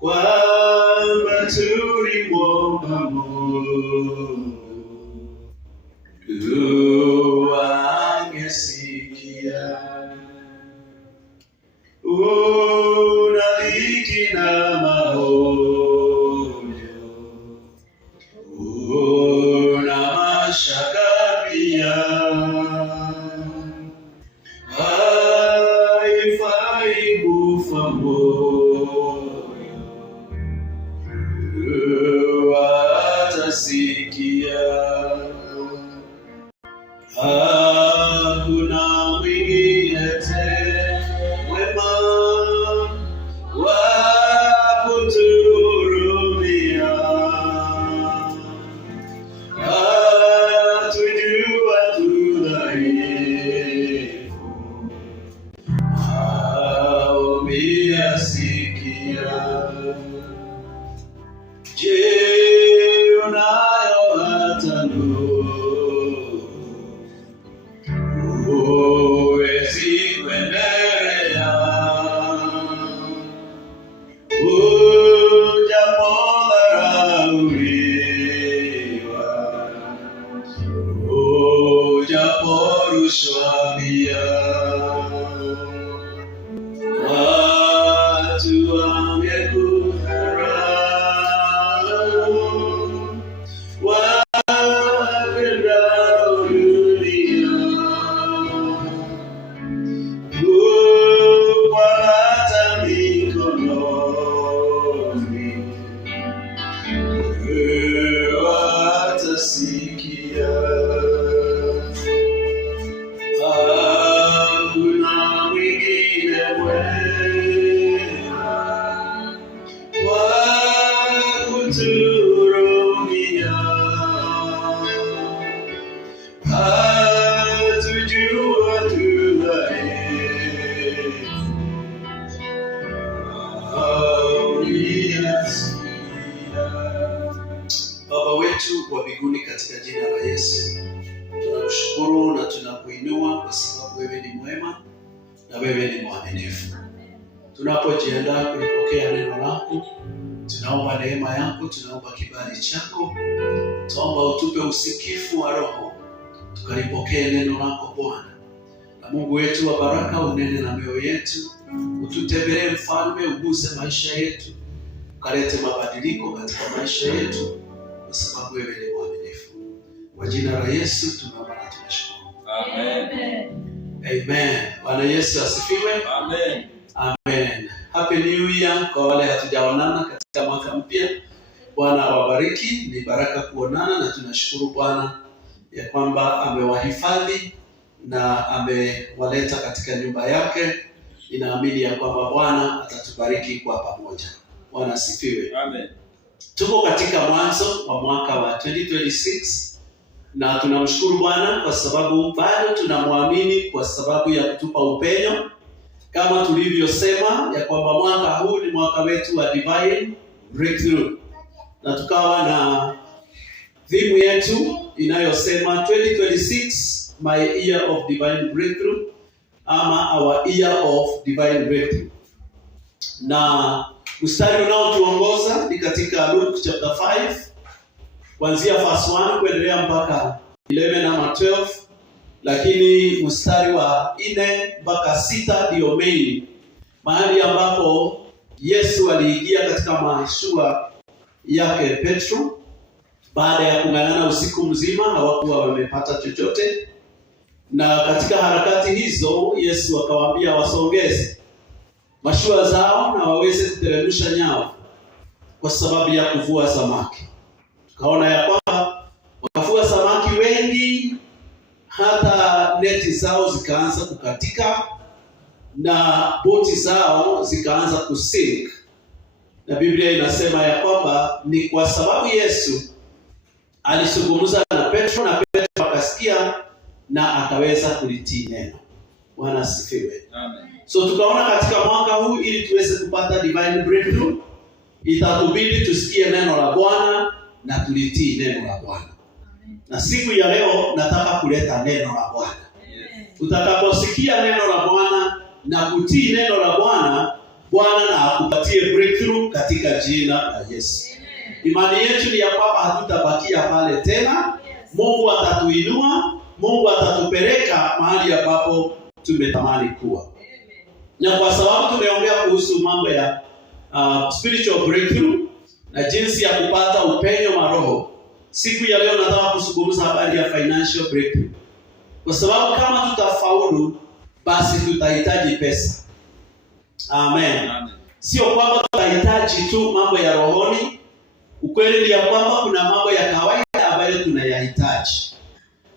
kwamba tulimwomba Mungu angesikia. Unadhiki na maonyo, una mashaka pia, haifai kufa moyo, atasikia. Hakuna mwingine mwema wa kutuhurumia, atujua tu dhaifu, maombi yasikia. Je, unayo hata huwezi kuendelea, ujapodharauliwa, ujaporushwa pia, watu wangekudharau, atasikia. Hakuna mwingine mwema wa kutuhurumia, atujua tu dhaifu, maombi yasikia. Baba wetu wa mbinguni, katika jina la Yesu tunakushukuru na tunakuinua kwa sababu wewe ni mwema na wewe ni mwaminifu. Tunapojiandaa kulipokea neno lako, tunaomba neema yako, tunaomba kibali chako, tunaomba utupe usikifu wa roho, tukalipokee neno lako Bwana. Na Mungu wetu wa baraka, unene na mioyo yetu, ututembelee Mfalme, uguse maisha yetu, ukalete mabadiliko katika maisha yetu, kwa sababu wewe ni mwaminifu. Kwa jina la Yesu tunaomba na tunashukuru. Amen. Amen. Bwana Yesu asifiwe. Amen. Amen. Happy New Year kwa wale hatujaonana katika mwaka mpya. Bwana awabariki, ni baraka kuonana na tunashukuru Bwana ya kwamba amewahifadhi na amewaleta katika nyumba yake. Ninaamini ya kwamba Bwana atatubariki kwa pamoja. Bwana asifiwe. Amen. Tuko katika mwanzo wa mwaka wa 2026 na tunamshukuru Bwana kwa sababu bado tunamwamini kwa sababu ya kutupa upenyo, kama tulivyosema ya kwamba mwaka huu ni mwaka wetu wa divine breakthrough, na tukawa na theme yetu inayosema 2026 my year of divine breakthrough, ama our year of divine breakthrough. Na mstari unaotuongoza ni katika Luke chapter 5 kuanzia verse 1 kuendelea mpaka 11 ama 12, lakini mstari wa 4 mpaka 6 ndio main, mahali ambapo Yesu aliingia katika mashua yake Petro. Baada ya kung'ang'ana usiku mzima hawakuwa wamepata chochote, na katika harakati hizo Yesu akawaambia wasongeze mashua zao na waweze kuteremsha nyavu kwa sababu ya kuvua samaki. Tukaona ya kwamba wakavua samaki wengi hata neti zao zikaanza kukatika na boti zao zikaanza kusink. Na Biblia inasema ya kwamba ni kwa sababu Yesu alizungumza na Petro na Petro akasikia na akaweza kulitii neno. Bwana asifiwe. Amen. So tukaona katika mwaka huu ili tuweze kupata divine breakthrough, itatubidi tusikie neno la Bwana na tulitii neno la Bwana. Na siku ya leo nataka kuleta neno la Bwana. Utakaposikia neno la Bwana na kutii neno la Bwana, Bwana na akupatie breakthrough katika jina la Yesu. Imani yetu ni ya kwamba hatutabakia pale tena. Mungu atatuinua, Mungu atatupeleka mahali ambapo tumetamani kuwa. Na kwa sababu tumeongea kuhusu mambo ya spiritual breakthrough na jinsi ya kupata upenyo wa roho, siku ya leo nataka kuzungumza habari ya financial breakthrough. Kwa sababu kama tutafaulu, basi tutahitaji pesa. Amen. Sio kwamba tunahitaji tu mambo ya rohoni. Ukweli ni ya kwamba kuna mambo ya kawaida ambayo tunayahitaji.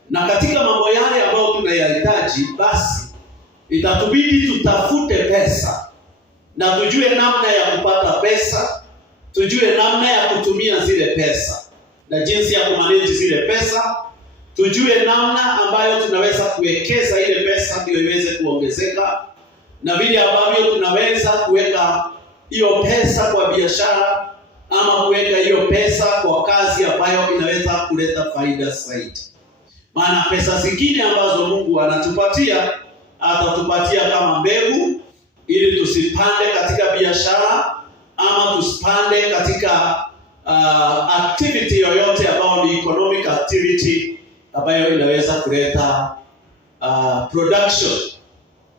Na katika mambo yale ambayo tunayahitaji, basi itatubidi tutafute pesa. Na tujue namna ya kupata pesa, tujue namna ya kutumia zile pesa, na jinsi ya kumanage zile pesa. Tujue namna ambayo tunaweza kuwekeza ile pesa ndio iweze kuongezeka, na vile ambavyo tunaweza kuweka hiyo pesa kwa biashara ama kuweka hiyo pesa kwa kazi ambayo inaweza kuleta faida zaidi. Maana pesa zingine ambazo Mungu anatupatia, atatupatia kama mbegu ili tusipande katika biashara ama tusipande katika activity yoyote ambayo ni economic activity ambayo inaweza kuleta production.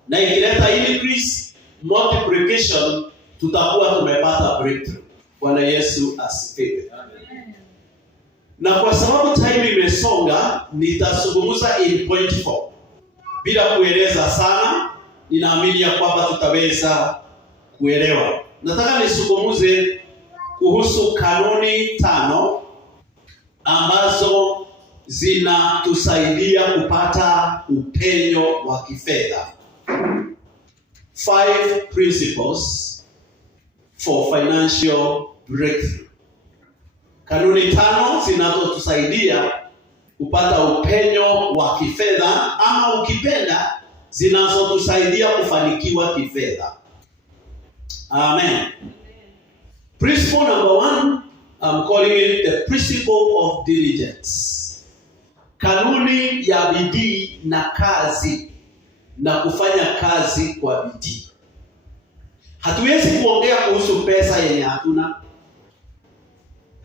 Na ikileta increase, multiplication, tutakuwa tumepata breakthrough. Bwana Yesu asifiwe. Na kwa sababu time imesonga, nitazungumza in point 4. Bila kueleza sana, ninaamini ya kwamba tutaweza kuelewa. Nataka nisungumuze kuhusu kanuni 5 ambazo zinatusaidia kupata upenyo wa kifedha. 5 principles for financial breakthrough. Kanuni 5 zinazotusaidia kupata upenyo wa kifedha, ama ukipenda zinazotusaidia kufanikiwa kifedha. Amen. Principle number 1, I'm calling it the principle of diligence. Kanuni ya bidii na kazi, na kufanya kazi kwa bidii. Hatuwezi kuongea kuhusu pesa yenye hatuna.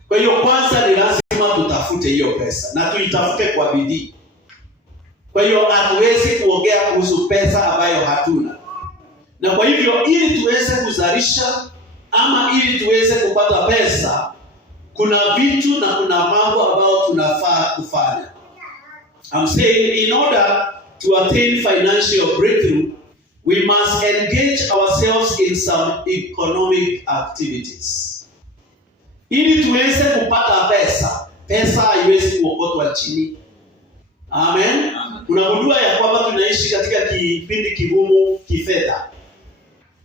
Kwa hiyo kwanza ni lazima tutafute hiyo pesa na tuitafute kwa bidii. Kwa hiyo hatuwezi kuongea kuhusu pesa ambayo hatuna. Na kwa hivyo ili tuweze kuzalisha ama ili tuweze kupata pesa, kuna vitu na kuna mambo ambayo tunafaa kufanya. I'm saying in order to attain financial breakthrough, we must engage ourselves in some economic activities. Ili tuweze kupata pesa, pesa haiwezi kuokotwa chini. Amen. Unagundua ya kwamba tunaishi katika kipindi kigumu kifedha.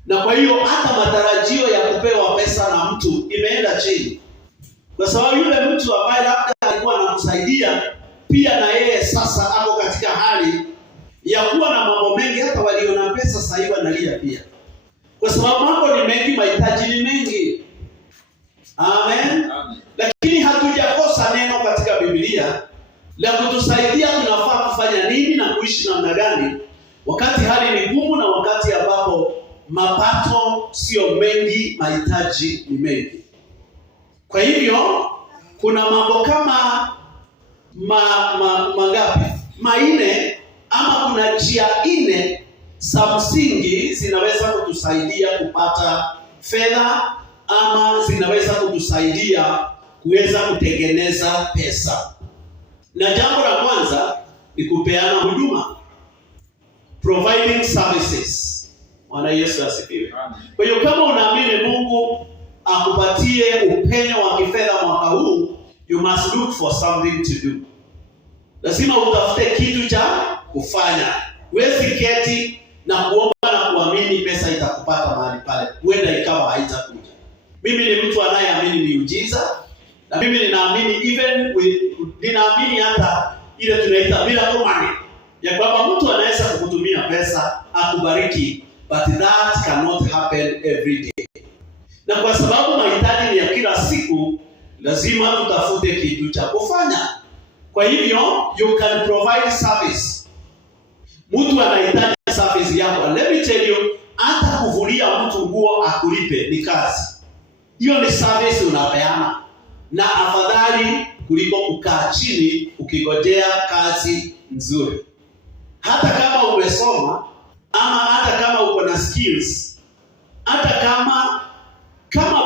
Na kwa hiyo hata matarajio ya kupewa pesa na mtu imeenda chini. Kwa sababu yule mtu ambaye labda alikuwa anamsaidia, pia na yeye sasa ako katika hali ya kuwa na mambo mengi. Hata walio na pesa sasa hivi wanalia pia. Kwa sababu mambo ni mengi, mahitaji ni mengi. Amen. Lakini hatujakosa neno katika Biblia la kutusaidia tunafaa kufanya nini na kuishi namna gani wakati hali ni ngumu na wakati ambapo mapato sio mengi, mahitaji ni mengi. Kwa hivyo kuna mambo kama mangapi? Manne, ama kuna njia 4 za msingi zinaweza kutusaidia kupata fedha, ama zinaweza kutusaidia kuweza kutengeneza pesa. Na jambo la kwanza ni kupeana huduma, providing services. Bwana Yesu asifiwe. Kwa hiyo kama unaamini Mungu akupatie upenyo wa kifedha mwaka huu, you must look for something to do. Lazima utafute kitu cha kufanya. Huwezi keti na kuomba na kuamini pesa itakupata mahali pale. Huenda ikawa haitakuja. Mimi ni mtu anayeamini miujiza, na mimi ninaamini ninaamini hata ile tunaita miracle money, ya kwamba mtu anaweza kukutumia pesa akubariki, but that cannot happen every day. Na kwa sababu mahitaji ni ya kila siku, lazima tutafute kitu cha kufanya. Kwa hivyo you can provide service. Mtu anahitaji service yako. Let me tell you, hata kuvulia mtu nguo akulipe ni kazi. Hiyo ni service unapeana, na afadhali kuliko kukaa chini ukigojea kazi nzuri. Hata kama umesoma ama hata kama uko na skills, hata kama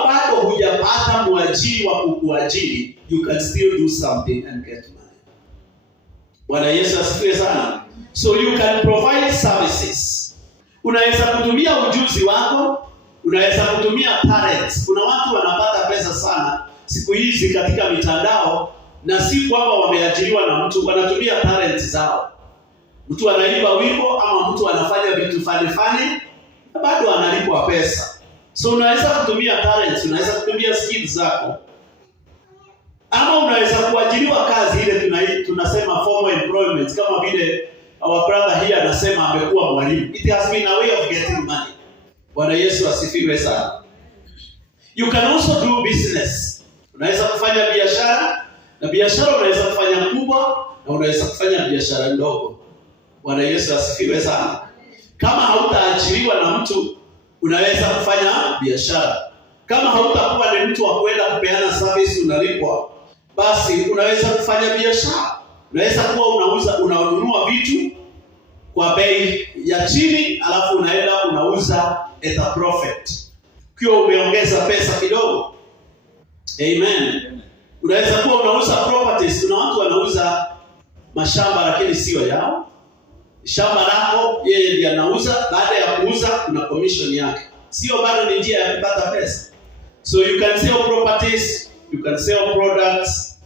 bado hujapata mwajiri wa kukuajiri, you can still do something and get money. Bwana Yesu asifiwe sana. So you can provide services. Unaweza kutumia ujuzi wako, unaweza kutumia talents. Kuna watu wanapata pesa sana siku hizi katika mitandao, na si kwamba wameajiriwa na mtu, wanatumia talents zao. Mtu anaimba wimbo ama mtu anafanya vitu fani na bado analipwa pesa. So unaweza kutumia talents, unaweza kutumia skills zako. Ama unaweza kuajiriwa kazi ile tunasema formal employment, kama vile our brother here anasema amekuwa mwalimu. It has been a way of getting money. Bwana Yesu asifiwe sana. You can also do business. Unaweza kufanya biashara, na biashara unaweza kufanya kubwa na unaweza kufanya biashara ndogo. Bwana Yesu asifiwe sana. Kama hautaajiriwa na mtu, unaweza kufanya biashara. Kama hautakuwa ni mtu wa kwenda kupeana service unalipwa, basi unaweza kufanya biashara. Unaweza kuwa unanunua vitu kwa bei ya chini, alafu unaenda unauza at a profit, ukiwa umeongeza pesa kidogo. Amen. Unaweza kuwa unauza properties. Kuna watu wanauza mashamba lakini sio yao. Shamba lako yeye ndiye anauza, baada ya kuuza kuna commission yake. Sio bado ni njia ya kupata pesa. So you can sell properties, you can sell products,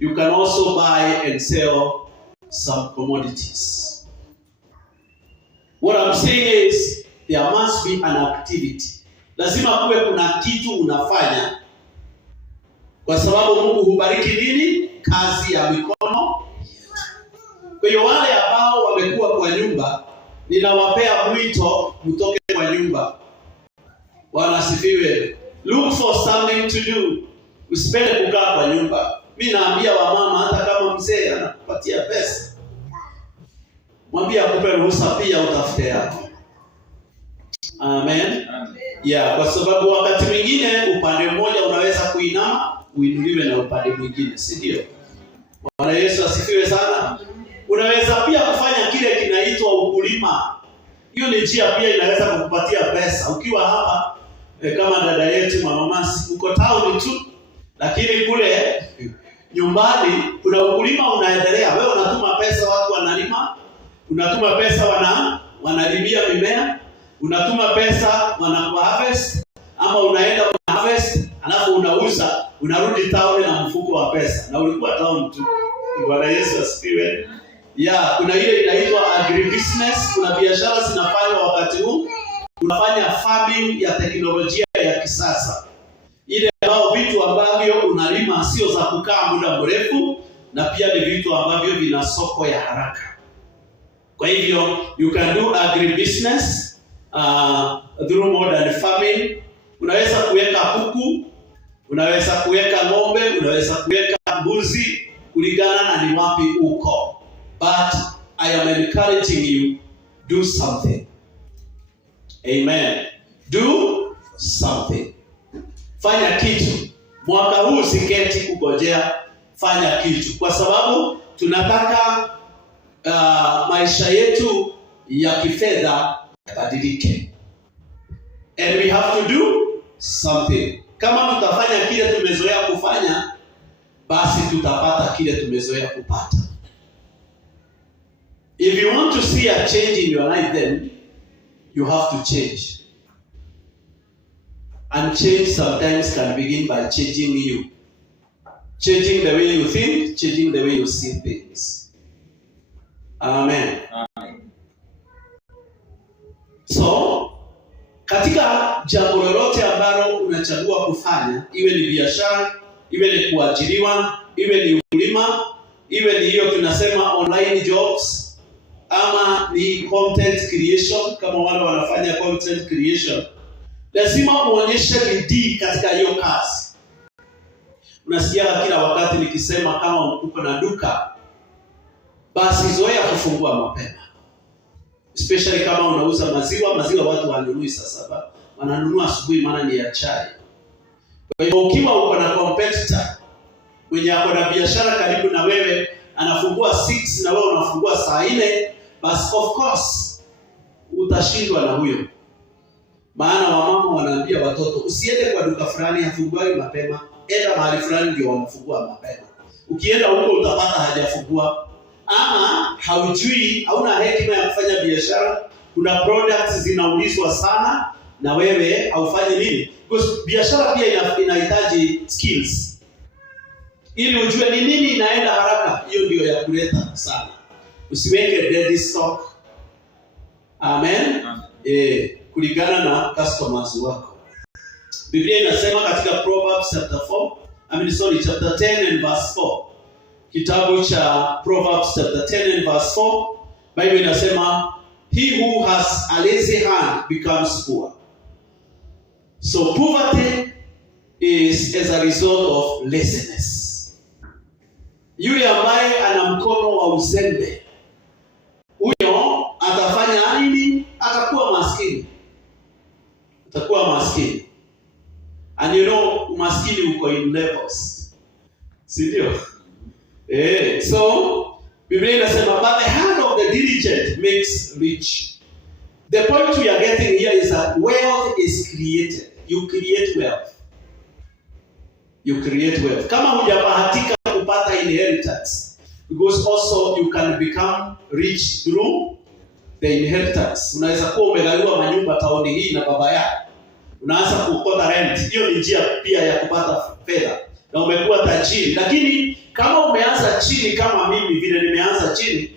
you can also buy and sell some commodities. What I'm saying is there must be an activity. Lazima kuwe kuna kitu unafanya, kwa sababu Mungu hubariki nini? Kazi ya mikono. Kwa hiyo wale ambao wamekuwa kwa nyumba, ninawapea mwito mtoke kwa nyumba. Bwana asifiwe. Look for something to do. Usipende kukaa kwa nyumba. Mimi naambia wamama, hata kama mzee anakupatia pesa, mwambie akupe ruhusa pia utafute yako. Amen. Yeah, kwa sababu wakati mwingine upande mmoja unaweza kuinama, uinuliwe na upande mwingine, si ndio? Bwana Yesu asifiwe sana. Unaweza pia kufanya kile kinaitwa ukulima. Hiyo ni njia pia inaweza kukupatia pesa. Ukiwa hapa kama dada yetu Mama Masi, uko town tu, lakini kule nyumbani kuna ukulima unaendelea. Wewe unatuma pesa, watu wanalima. Unatuma pesa, wanalimia mimea. Unatuma pesa, wanaharvest, ama unaenda harvest, alafu unauza, unarudi town na mfuko wa pesa. Na ulikuwa town tu. Bwana Yesu asifiwe. Yeah, kuna ile inaitwa agribusiness. Kuna biashara zinafanywa wakati huu. Unafanya farming ya teknolojia ya kisasa. Ile ambao vitu ambavyo unalima sio za kukaa muda mrefu, na pia ni vitu ambavyo vina soko ya haraka. Kwa hivyo you can do agribusiness through modern farming. Unaweza kuweka kuku, unaweza kuweka ng'ombe, unaweza kuweka mbuzi, kulingana na ni wapi uko. But I am encouraging you, do something. Amen. Do something. Fanya kitu. Mwaka huu usiketi kugojea, fanya kitu. Kwa sababu tunataka maisha yetu ya kifedha yabadilike. And we have to do something. Kama tutafanya kile tumezoea kufanya, basi tutapata kile tumezoea kupata. If you want to see a change in your life, then you have to change. And change sometimes can begin by changing you. Changing the way you think, changing the way you see things. Amen. Amen. So, katika jambo lolote ambalo unachagua kufanya, iwe ni biashara, iwe ni kuajiriwa, iwe ni ukulima, iwe ni hiyo tunasema online jobs, ama ni content creation, kama wale wanafanya content creation, lazima uonyeshe bidii katika hiyo kazi. Unasikia kila wakati nikisema kama uko na duka, basi zoea kufungua mapema. Especially kama unauza maziwa watu wanunui saa 7, wananunua asubuhi maana ni ya chai. Kwa hivyo ukiwa uko na competitor mwenye ako na biashara karibu na wewe, anafungua 6 na wewe unafungua saa 4, basi of course utashindwa na huyo. Maana wamama wanaambia watoto usiende kwa duka fulani hafunguai mapema, enda mahali fulani ndio wanafungua mapema. Ukienda huko utapata hajafungua, ama haujui, hauna hekima ya kufanya biashara. Kuna products zinaulizwa sana na wewe haufanyi nini? Because biashara pia inahitaji skills. Ili ujue ni nini inaenda haraka, hiyo ndio ya kuleta sana. Usiweke dead stock. Amen. Kulingana na customers wako. Biblia inasema katika Proverbs chapter 10 and verse 4. Kitabu cha Proverbs chapter 10 and verse 4, Bible inasema he who has a lazy hand becomes poor. So poverty is as a result of laziness. Yule ambaye ana mkono wa uzembe, huyo atafanya nini? Atakuwa maskini. And you know, umaskini uko in levels. Si ndio? So Biblia inasema but the hand of the diligent makes rich. The point we are getting here is that wealth is created. You create wealth. Kama hujabahatika kupata inheritance, because also you can become rich through the inheritance. Unaweza kuwa umegaiwa manyumba taoni hii na baba yako, unaanza kukota rent. Hiyo ni njia pia ya kupata fedha na umekuwa tajiri. Lakini kama umeanza chini kama mimi vile nimeanza chini,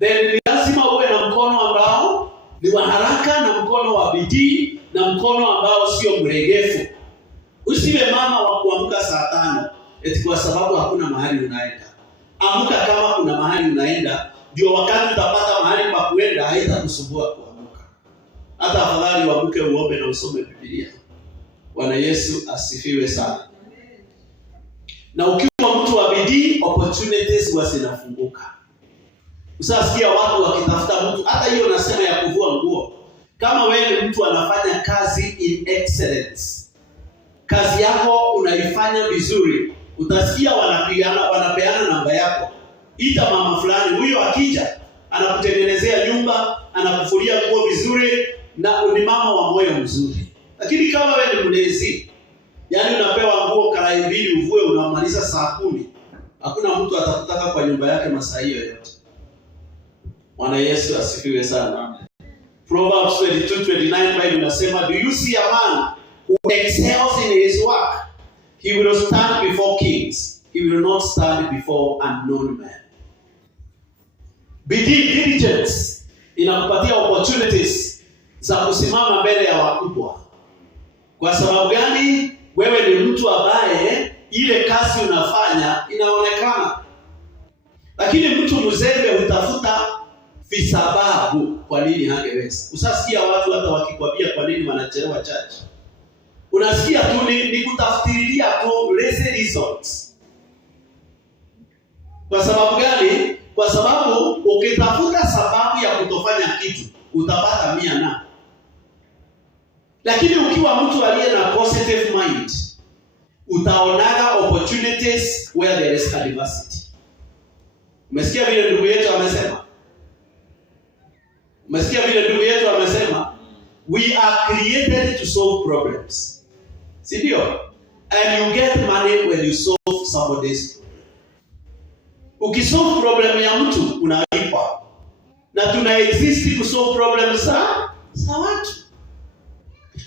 then ni lazima uwe na mkono ambao ni wa haraka na mkono wa bidii na mkono ambao sio mregefu. Usiwe mama wa kuamka saa 5 eti kwa sababu hakuna mahali unaenda. Amka kama kuna mahali unaenda, ndio wakati utapata mahali pa kuenda haitakusumbua kuamka. Hata afadhali uamke uombe na usome Biblia. Bwana Yesu asifiwe sana. Na ukiwa mtu wa bidii, opportunities zinafunguka. Usasikia watu wakitafuta mtu, hata hiyo nasema ya kuvua nguo. Kama wewe ni mtu anafanya kazi in excellence, kazi yako unaifanya vizuri, utasikia wanapeana namba yako. Ita mama fulani, huyo akija anakutengenezea nyumba, anakufulia nguo vizuri, na ni mama wa moyo mzuri. Lakini kama wewe ni mlezi, yani unapewa nguo karai 2 uvue unamaliza saa 10, hakuna mtu atakutaka kwa nyumba yake masaa hiyo yote. Bwana Yesu asifiwe sana. Proverbs 22:29 Bible inasema, do you see a man who excels in his work? He will stand before kings. He will not stand before unknown men. Diligence inakupatia opportunities za kusimama mbele ya wakubwa. Kwa sababu gani? Wewe ni mtu ambaye ile kazi unafanya inaonekana. Lakini mtu mzembe hutafuta visababu kwa nini hangeweza. Usasikia watu hata wakikwambia kwa nini wanachelewa church. Unasikia tu ni kutafutilia tu lazy reasons. Kwa sababu gani? Kwa sababu ukitafuta sababu ya kutofanya kitu utapata 100 na. Lakini ukiwa mtu aliye na positive mind, utaonaga opportunities where there is adversity. Umesikia vile ndugu yetu amesema? We are created to solve problems. Si ndio? And you get money when you solve somebody's problem. Ukisolve problem ya mtu unalipa. Na tuna exist to solve problems za watu.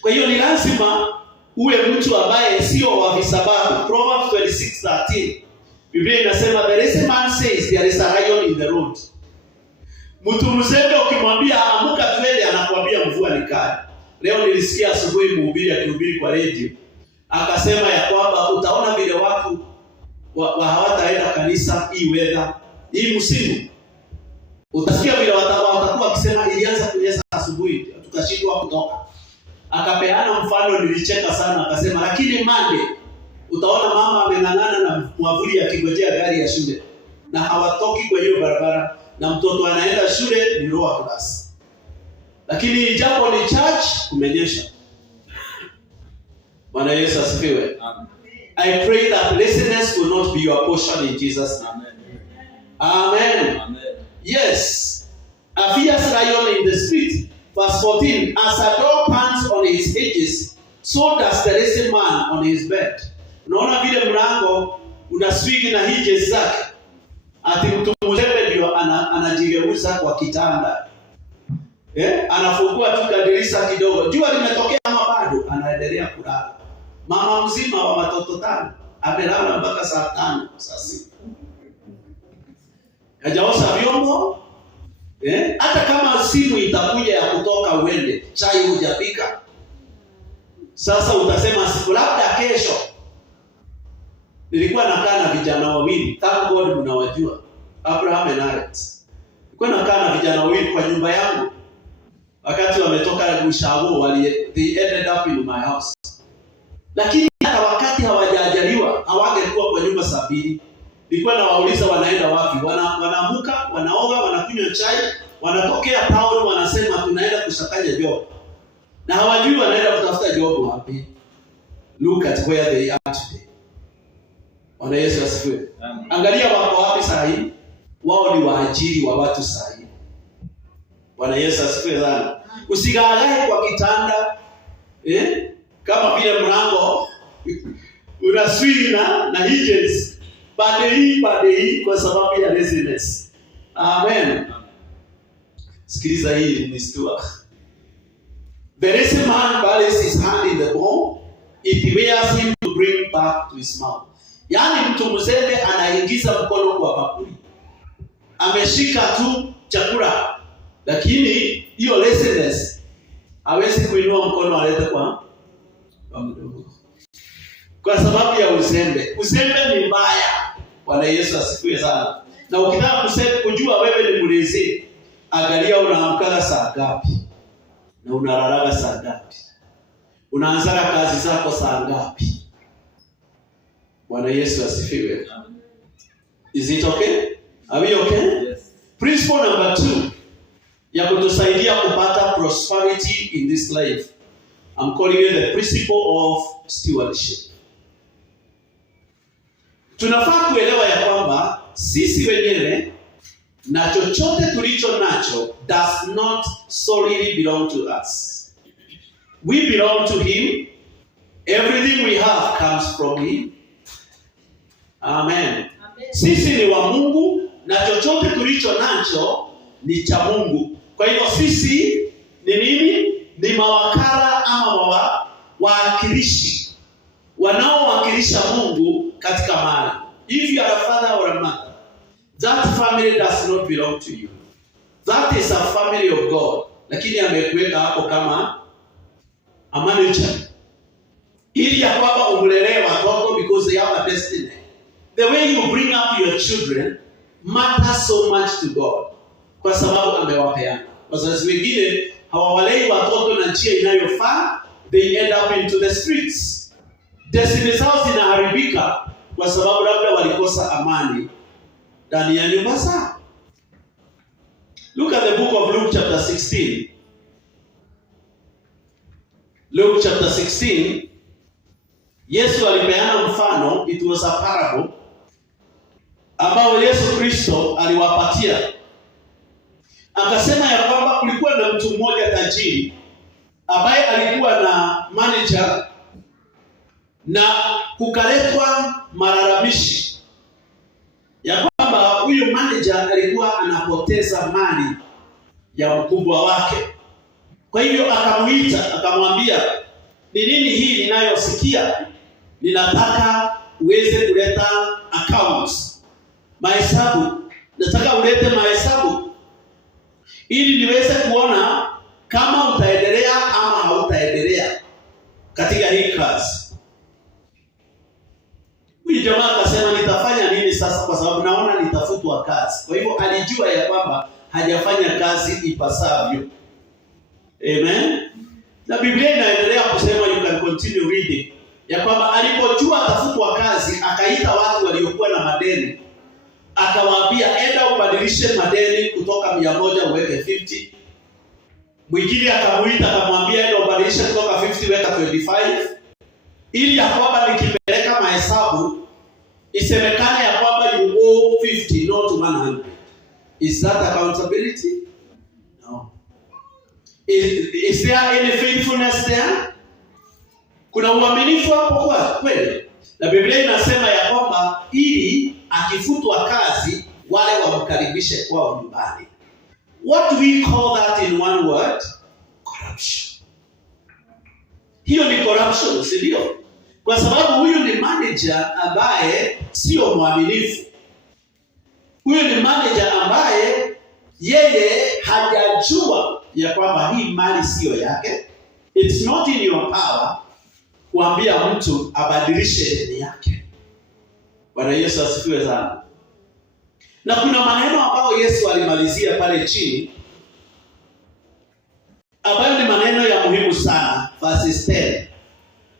Kwa hiyo ni lazima uwe mtu ambaye sio wa visababu. Proverbs 26:13. Biblia inasema there is a man says there is a lion in the road. Mtu mzembe ukimwambia amka twende anakuambia mvua ni kali. Leo nilisikia asubuhi mhubiri akihubiri kwa radio. Akasema ya kwamba utaona vile watu hawataenda kanisa hii weather, hii msimu. Utasikia vile watakuwa wakisema ilianza kunyesha asubuhi tukashindwa kutoka. Akapeana mfano nilicheka sana, akasema lakini Monday utaona mama ameng'ang'ana na mwavuli akingojea gari ya shule na hawatoki kwa hiyo barabara na mtoto anaenda shule ni lower class. Lakini japo ni church kumenyesha. Bwana Yesu asifiwe. Amen. I pray that laziness will not be your portion in Jesus' name. Amen. Amen. Yes. A fierce lion in the street. Verse 14. As a dog pants on his edges, so does the lazy man on his bed. Unaona vile mlango unaswing na hinges zake. Ati mtu mzembe ndio anajigeuza kwa kitanda. Anafungua tu kadirisha kidogo. Jua limetokea ama bado anaendelea kulala. Mama mzima wa watoto 5 amelala mpaka saa 5 saa 6. Hajaosha vyombo. Hata kama simu itakuja ya kutoka uende, chai hujapika. Sasa utasema siku labda kesho. Nilikuwa nakaa na vijana wawili, thank God mnawajua. Abraham and Alex. Nilikuwa nakaa na vijana wawili kwa nyumba yangu. Wakati wametoka Ushago, they ended up in my house. Lakini hata wakati hawajaajaliwa, hawangekuwa kwa nyumba saa 2. Nilikuwa nawauliza wanaenda wapi? Wanaamuka, wanaoga, wanakunywa chai, wanatokea town, wanasema tunaenda kushakanya job. Na hawajui wanaenda kutafuta job wapi. Look at where they are today. Bwana Yesu asifiwe. Angalia wako wapi saa hii? Wao ni waajiri wa watu saa hii. Bwana Yesu asifiwe sana. Usigalae kwa kitanda kama vile mlango unaswing na hinges badei kwa sababu ya laziness. Amen. Sikiliza hii ni stua. The lazy man buries his hand in the bowl, it wears him to bring back to his mouth. Yaani mtu mzembe anaingiza mkono kwa bakuli. Ameshika tu chakula. Lakini hiyo laziness hawezi kuinua mkono alete kwa mdomo. Kwa sababu ya uzembe. Uzembe ni mbaya. Bwana Yesu asifiwe sana. Na ukitaka kujua wewe ni mlezi, angalia unaamka saa ngapi na unalala saa ngapi. Unaanza kazi zako saa ngapi. Bwana Yesu asifiwe. Is it okay? Are we okay? Yes. Principle number 2 ya kutusaidia kupata prosperity in this life. I'm calling it the principle of stewardship. Tunafaa kuelewa ya kwamba sisi wenyewe na chochote tulicho nacho does not solely belong to us. We belong to him. Everything we have comes from him. Amen. Amen. Sisi ni wa Mungu na chochote tulicho nacho ni cha Mungu. Kwa hivyo sisi ni nini? Ni mawakala ama waakilishi wanaowakilisha Mungu katika mali. If you are a father or a mother, that family does not belong to you. That is a family of God. Lakini amekuweka hapo kama a manager. Ili ya kwamba umlelee watoto because they have a destiny. The way you bring up your children matters so much to God. Kwa sababu amewapeana. Wazazi wengine hawawalei watoto na njia inayofaa, they end up into the streets. Destiny zao zinaharibika kwa sababu labda walikosa amani ndani ya nyumba zao. Look at the book of Luke chapter 16. Luke chapter 16. Yesu alipeana mfano, it was a parable, ambao Yesu Kristo aliwapatia. Akasema ya kwamba kulikuwa na mtu mmoja tajiri ambaye alikuwa na manager na kukaletwa malalamishi ya kwamba huyu manager alikuwa anapoteza mali ya mkubwa wake. Kwa hivyo akamuita, akamwambia, ni nini hii ninayosikia? Ninataka uweze kuleta accounts, mahesabu. Nataka ulete mahesabu ili niweze kuona kama utaendelea ama hautaendelea katika hii kazi. Huyu jamaa akasema, nitafanya nini sasa kwa sababu naona nitafutwa kazi. Kwa hivyo alijua ya kwamba hajafanya kazi ipasavyo. Amen. Na Biblia inaendelea kusema, you can continue reading, ya kwamba alipojua atafutwa kazi, akaita watu waliokuwa na madeni. Akawaambia, enda ubadilishe madeni kutoka 100 uweke 50. Mwingine akamuita akamwambia ndio badilisha kutoka 50 weka 25 ili ya kwamba nikipeleka mahesabu isemekane ya kwamba you owe 50 not 100. Is that accountability? No. Is there any faithfulness there? Kuna uaminifu hapo kwa kweli? Na Biblia inasema ya kwamba ili akifutwa kazi wale wamkaribishe kwao nyumbani. What do we call that in one word? Corruption. Hiyo ni corruption, si ndio? Kwa sababu huyu ni manager ambaye sio mwaminifu. Huyu ni manager ambaye yeye hajajua ya kwamba hii mali sio yake. It's not in your power kuambia mtu abadilishe deni yake. Bwana Yesu asifiwe sana. Na kuna maneno ambayo Yesu alimalizia pale chini ambayo ni maneno ya muhimu sana, verse 10.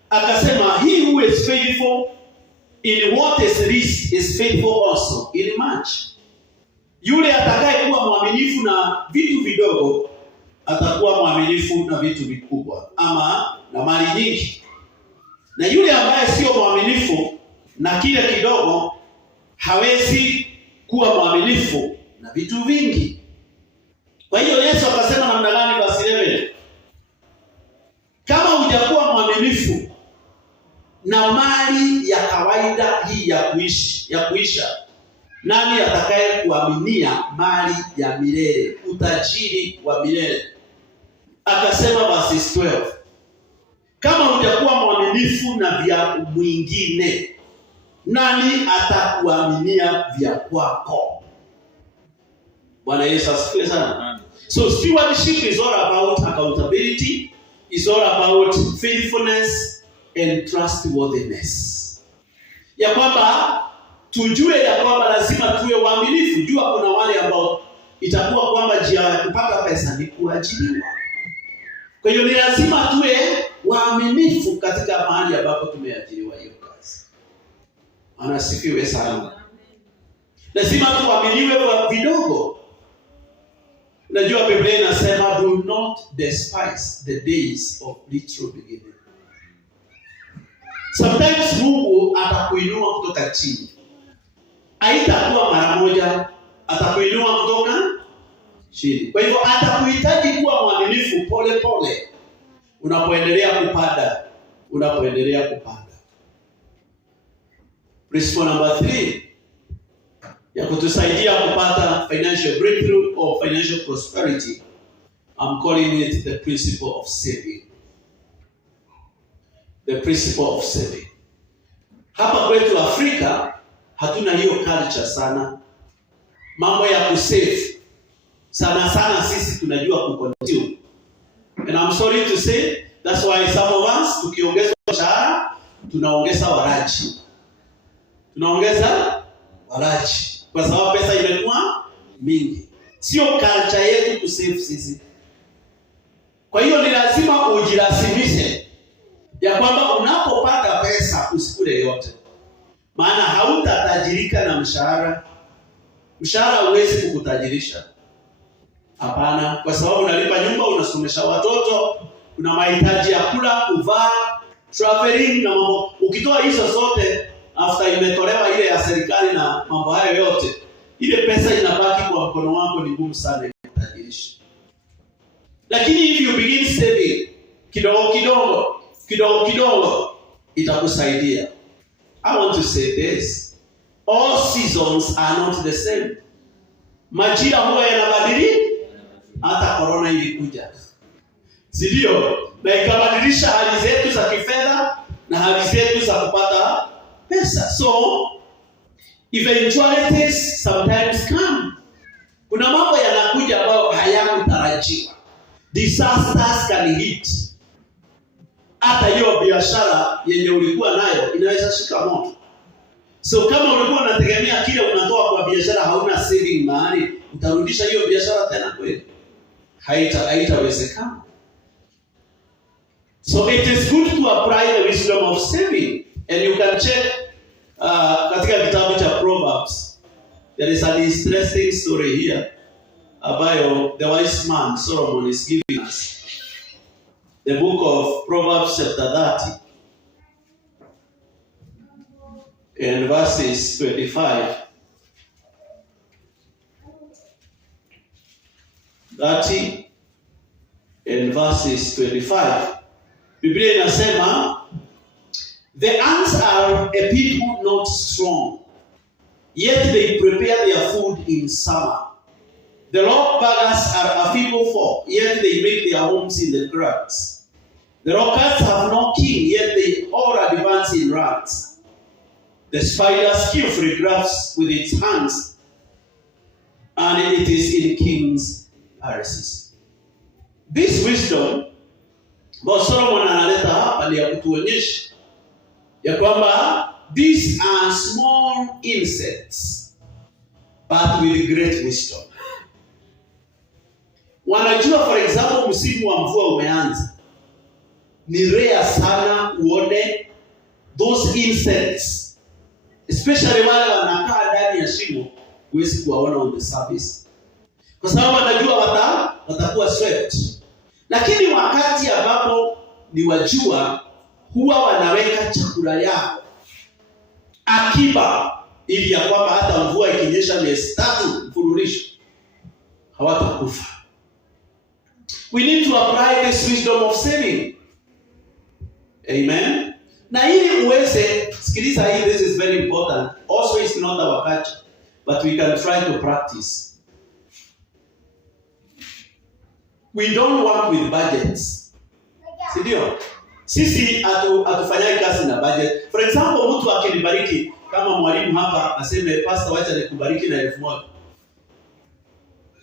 Akasema, he who is faithful in what is least is faithful also in much. Yule atakaye kuwa mwaminifu na vitu vidogo atakuwa mwaminifu na vitu vikubwa ama na mali nyingi. Na yule ambaye sio mwaminifu na kile kidogo hawezi kuwa mwaminifu na vitu vingi. Kwa hiyo Yesu akasema namna gani verse 11? Kama hujakuwa mwaminifu na mali ya kawaida hii ya kuisha, nani atakaye kuaminia mali ya milele, utajiri wa milele? Akasema verse 12, kama hujakuwa mwaminifu na vya mwingine, nani atakuaminia vya kwako? Bwana Yesu asifiwe sana. So stewardship is all about accountability, is all about faithfulness and trustworthiness. Ya kwamba tujue ya kwamba lazima tuwe waaminifu. Jua kuna wale ambao itakuwa kwamba njia ya kupata pesa ni kuajiriwa. Kwa hiyo ni lazima tuwe waaminifu katika mahali ambapo tumeajiriwa hiyo kazi. Anasifiwe sana. Lazima tuaminiwe kwa vidogo. Unajua Biblia inasema do not despise the days of little beginning. Sometimes Mungu atakuinua kutoka chini. Haitakuwa mara moja, atakuinua kutoka chini. Kwa hivyo atakuhitaji kuwa mwaminifu pole pole. Unapoendelea kupanda. Principle number 3 ya kutusaidia kupata financial breakthrough or financial prosperity, I'm calling it the principle of saving. The principle of saving. Hapa kwetu Afrika hatuna hiyo culture sana. Mambo ya kusave. Sana sisi tunajua kuconsume. And I'm sorry to say, that's why some of us tukiongeza mshahara tunaongeza walaji. Kwa sababu pesa imekuwa mingi. Sio culture yetu kusave sisi. Kwa hiyo ni lazima ujilasimishe ya kwamba unapopata pesa usikule yote. Maana hautatajirika na mshahara. Mshahara huwezi kukutajirisha. Hapana, kwa sababu unalipa nyumba, unasomesha watoto, una mahitaji ya kula, kuvaa, traveling na mambo. Ukitoa hizo zote after imetolewa ile ya serikali na mambo hayo yote, ile pesa inabaki kwa mkono wako, ni ngumu sana kutajirisha. Lakini if you begin saving kidogo kidogo itakusaidia. I want to say this. All seasons are not the same. Majira huwa yanabadilika. Hata corona ilikuja. Si ndio? Na ikabadilisha hali zetu za kifedha na hali zetu za kupata pesa. So eventualities sometimes come. Kuna mambo yanakuja ambayo hayakutarajiwa. Disasters can hit. Hata hiyo biashara yenye ulikuwa nayo inaweza shika moto. So kama ulikuwa unategemea kile unatoa kwa biashara, hauna saving mahali, utarudisha hiyo biashara tena kweli? Haitawezekana. So it is good to apply the wisdom of saving. And you can check katika kitabu cha Proverbs. There is an interesting story here ambayo the wise man Solomon is giving us. The book of Proverbs chapter 30 and verses 25. 30 and verses 25. Biblia inasema, the ants are a people not strong, yet they prepare their food in summer. The rock buggers are a feeble folk, yet they make their homes in the crags. The rockets have no king, yet they all advance in ranks. The spider skillfully grabs with its hands, and it is in kings' palaces. This wisdom, but Solomon analeta hapa ni ya kutuonyesha ya kwamba these are small insects but with great wisdom. Wanajua, for example, msimu wa mvua umeanza. Ni rare sana uone those insects, especially wale wanakaa ndani ya shimo, huwezi kuwaona on the surface, kwa sababu wanajua watakuwa swept. Lakini wakati ambapo ni wajua, huwa wanaweka chakula yao akiba, ili ya kwamba hata mvua ikinyesha miezi 3 mfululizo hawatakufa. We need to apply this wisdom of saving. Amen. Na ili uweze, sikiliza hii, this is very important. Also, it's not our culture, but we can try to practice. We don't work with budgets. Sidio? Sisi atufanyai kazi na budget. For example, mtu akinibariki kama mwalimu hapa aseme, pastor, wacha nikubariki na 1,000.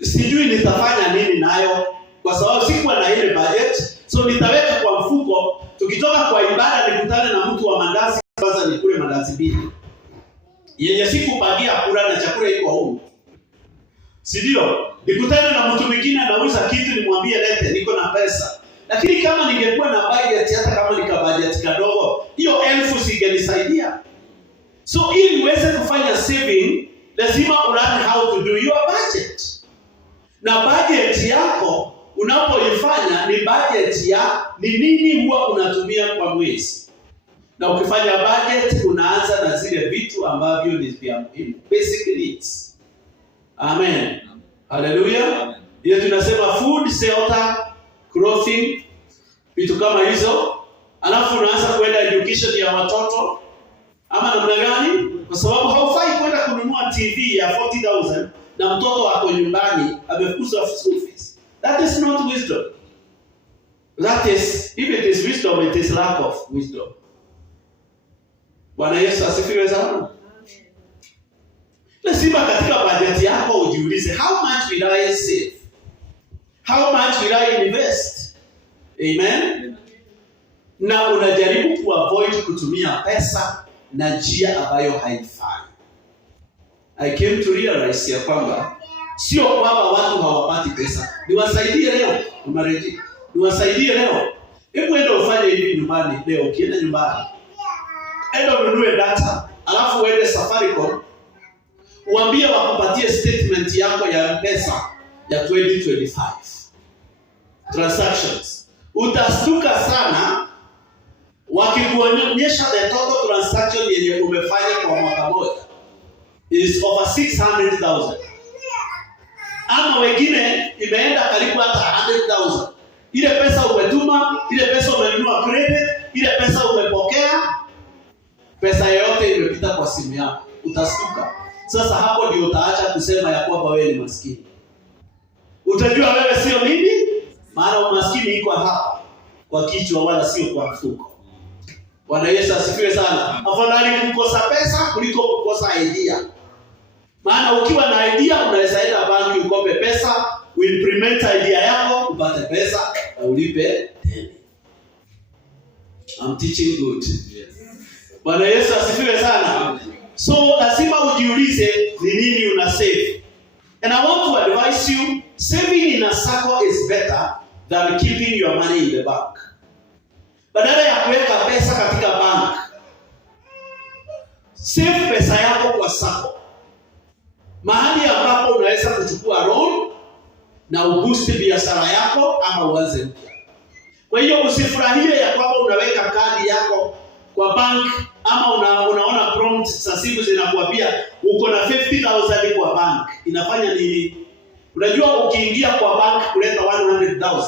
Sijui nitafanya nini nayo, kwa sababu sikuwa na ile budget. So nitaweka kwa mfuko, tukitoka kwa ibada nikutane na mtu wa mandazi, kwanza nikule mandazi 2. Yenye sikupangia kula na chakula iko huko. Sidio? Nikutane na mtu mwingine anauza kitu, nimwambie lete, niko na pesa. Lakini kama ningekuwa na budget, hata kama nika budget kadogo, hiyo 1,000 singenisaidia. So ili uweze kufanya saving, lazima ulearn how to do your budget. Na budget yako unapoifanya ni budget ya ni nini huwa unatumia kwa mwezi. Na ukifanya budget, unaanza na zile vitu ambavyo ni vya muhimu, basic needs. Amen. Hallelujah. Hiyo tunasema food, shelter, clothing, vitu kama hizo. Alafu unaanza kwenda education ya watoto. Ama namna gani? Kwa sababu haufai kwenda kununua TV ya 40,000 na mtoto wako nyumbani amefukuzwa school fees. That is not wisdom. That is, if it is wisdom, it is lack of wisdom. Bwana Yesu asifiwe sana. Lazima katika budget yako ujiulize, how much will I save? How much will I invest? Amen. Na unajaribu kuavoid kutumia pesa na njia ambayo haifai. I came to realize ya kwamba sio kwamba watu hawapati pesa. Niwasaidie leo, umareji. Niwasaidie leo. Hebu enda ufanye hivi nyumbani leo, ukienda nyumbani. Enda ununue data, alafu uende Safaricom, uambie wakupatie statement yako ya pesa ya 2025. Transactions. Utastuka sana wakikuonyesha the total transaction yenye umefanya kwa mwaka moja is over 600,000. Ama wengine imeenda karibu hata 100,000. Ile pesa umetuma, ile pesa umenunua credit, ile pesa umepokea, pesa yote imepita kwa simu yako. Utastuka. Sasa hapo ndio utaacha kusema ya kwamba wewe ni maskini. Utajua wewe sio nini? Maana umaskini iko hapa kwa kichwa wala sio kwa mfuko. Bwana Yesu asifiwe sana. Afadhali kukosa pesa kuliko kukosa idea. Maana ukiwa na idea unaweza enda banki ukope pesa, uimplement idea yako, upate pesa na ulipe deni. I'm teaching good. Yes. Bwana Yesu asifiwe sana. So lazima ujiulize ni nini una save. And I want to advise you, saving in a circle is better than keeping your money in the bank. Badala ya kuweka pesa katika bank, save pesa yako kwa sako. Mahali ambapo unaweza kuchukua loan na uboost biashara yako ama uanze upya. Kwa hiyo usifurahie ya kwamba unaweka kadi yako kwa bank ama unaona prompts za simu zinakuambia uko na 50,000 kwa bank. Inafanya nini? Unajua ukiingia kwa bank kuleta 100,000,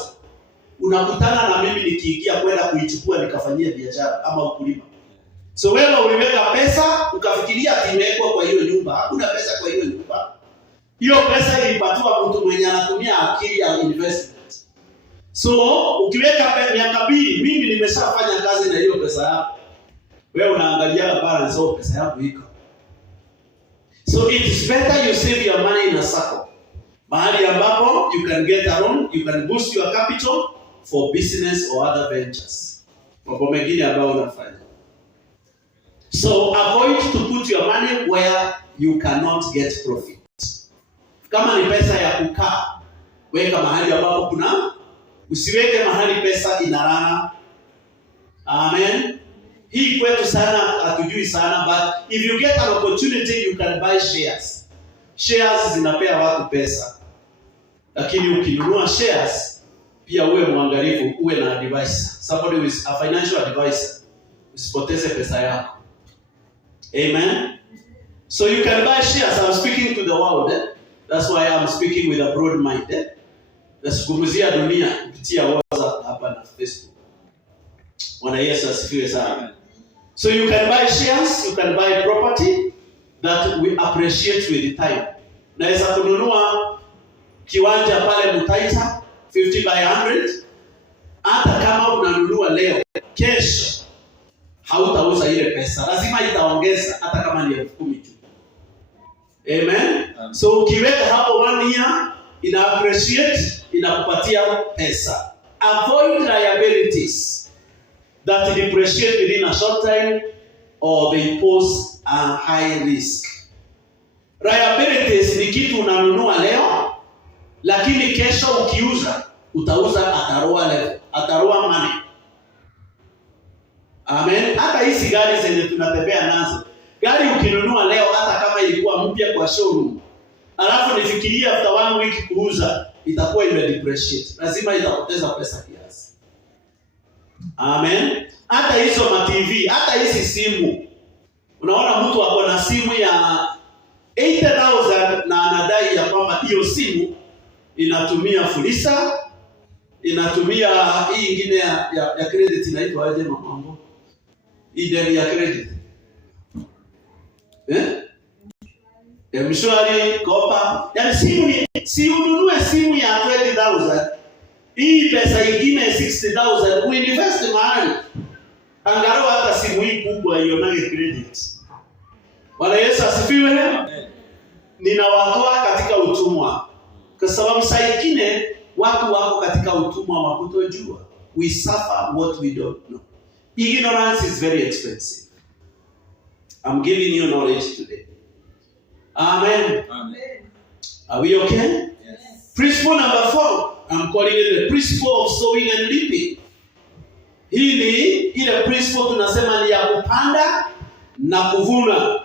unakutana na mimi nikiingia kwenda kuichukua nikafanyia biashara ama ukulima. So wewe uliweka pesa ukafikiria ati imewekwa kwa hiyo nyumba. Hakuna pesa kwa hiyo nyumba. Hiyo pesa ilipatiwa mtu mwenye anatumia akili ya investment. So ukiweka miaka 2, mimi nimeshafanya kazi na hiyo pesa yako. Wewe unaangalia balance au pesa yako iko. So it is better you save your money in a circle. Mahali ambapo you can get a loan, you can boost your capital for business or other ventures. Mambo mengine ambayo unafanya. So avoid to put your money where you cannot get profit. Kama ni pesa ya kukaa, weka mahali ambapo kuna, usiweke mahali pesa inalala. Amen. Hii kwetu sana hatujui sana, but if you get an opportunity you can buy shares. Shares zinapea watu pesa. Lakini ukinunua shares pia uwe mwangalifu, uwe na advisor. Somebody who is a financial advisor. Usipoteze pesa yako. Amen. So you can buy shares. I'm speaking to the world. That's why I'm speaking with a broad mind. Nasungumzia dunia kupitia WhatsApp hapa na Facebook. Bwana Yesu asifiwe sana. So you can buy shares, you can buy property that we appreciate with the time. Naweza kununua kiwanja pale Mutaita 50 by 100. Hata kama unanunua leo, kesho hautauza ile pesa. Lazima itaongeza hata kama ni 10,000 tu. Amen. So ukiweka hapo 1 year, ina appreciate, inakupatia pesa. Avoid liabilities that depreciate within a short time or they pose a high risk. Liabilities ni kitu unanunua leo, lakini kesho ukiuza, utauza ataroa money. Amen. Hata hizi gari zenye tunatembea nazo, gari ukinunua leo hata kama ilikuwa mpya kwa showroom, alafu nifikiria after 1 week kuuza, itakuwa imedepreciate. Lazima itapoteza pesa kiasi. Amen. Hata hizo ma TV, hata hizi simu. Unaona mtu ako na simu ya 80,000 na anadai ya kwamba hiyo simu inatumia Fulisa, inatumia hii ingine ya credit inaitwa aje mambo? Hii deni ya credit. Mshwari, Kopa. Yaani simu ni, si ununue simu ya 20,000. Hii pesa ingine 60,000 uinvest mahali. Angalau hata simu hii kubwa ionage credit. Bwana Yesu asifiwe. Ninawatoa katika utumwa. Kwa sababu saa nyingine watu wako katika utumwa wa kutojua. We suffer what we don't know. Ignorance is very expensive. I'm giving you knowledge today. Amen. Amen. Are we okay? Yes. Principle number 4. I'm calling it the principle of sowing and reaping. Hii ni ile principle tunasema ni ya kupanda na kuvuna.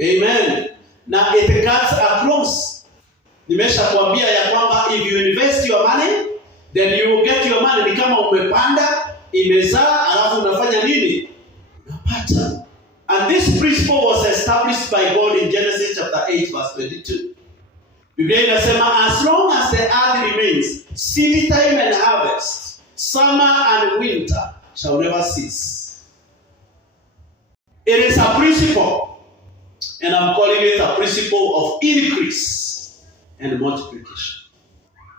Amen. Na it cuts across. Nimeshakwambia ya kwamba if you invest your money, then you will get your money. Ni kama umepanda, imezaa, alafu unafanya nini? Unapata. And this principle was established by God in Genesis chapter 8 verse 22. Biblia inasema as long as the earth remains, seed time and harvest, summer and winter shall never cease. It is a principle, and I'm calling it a principle of increase and multiplication.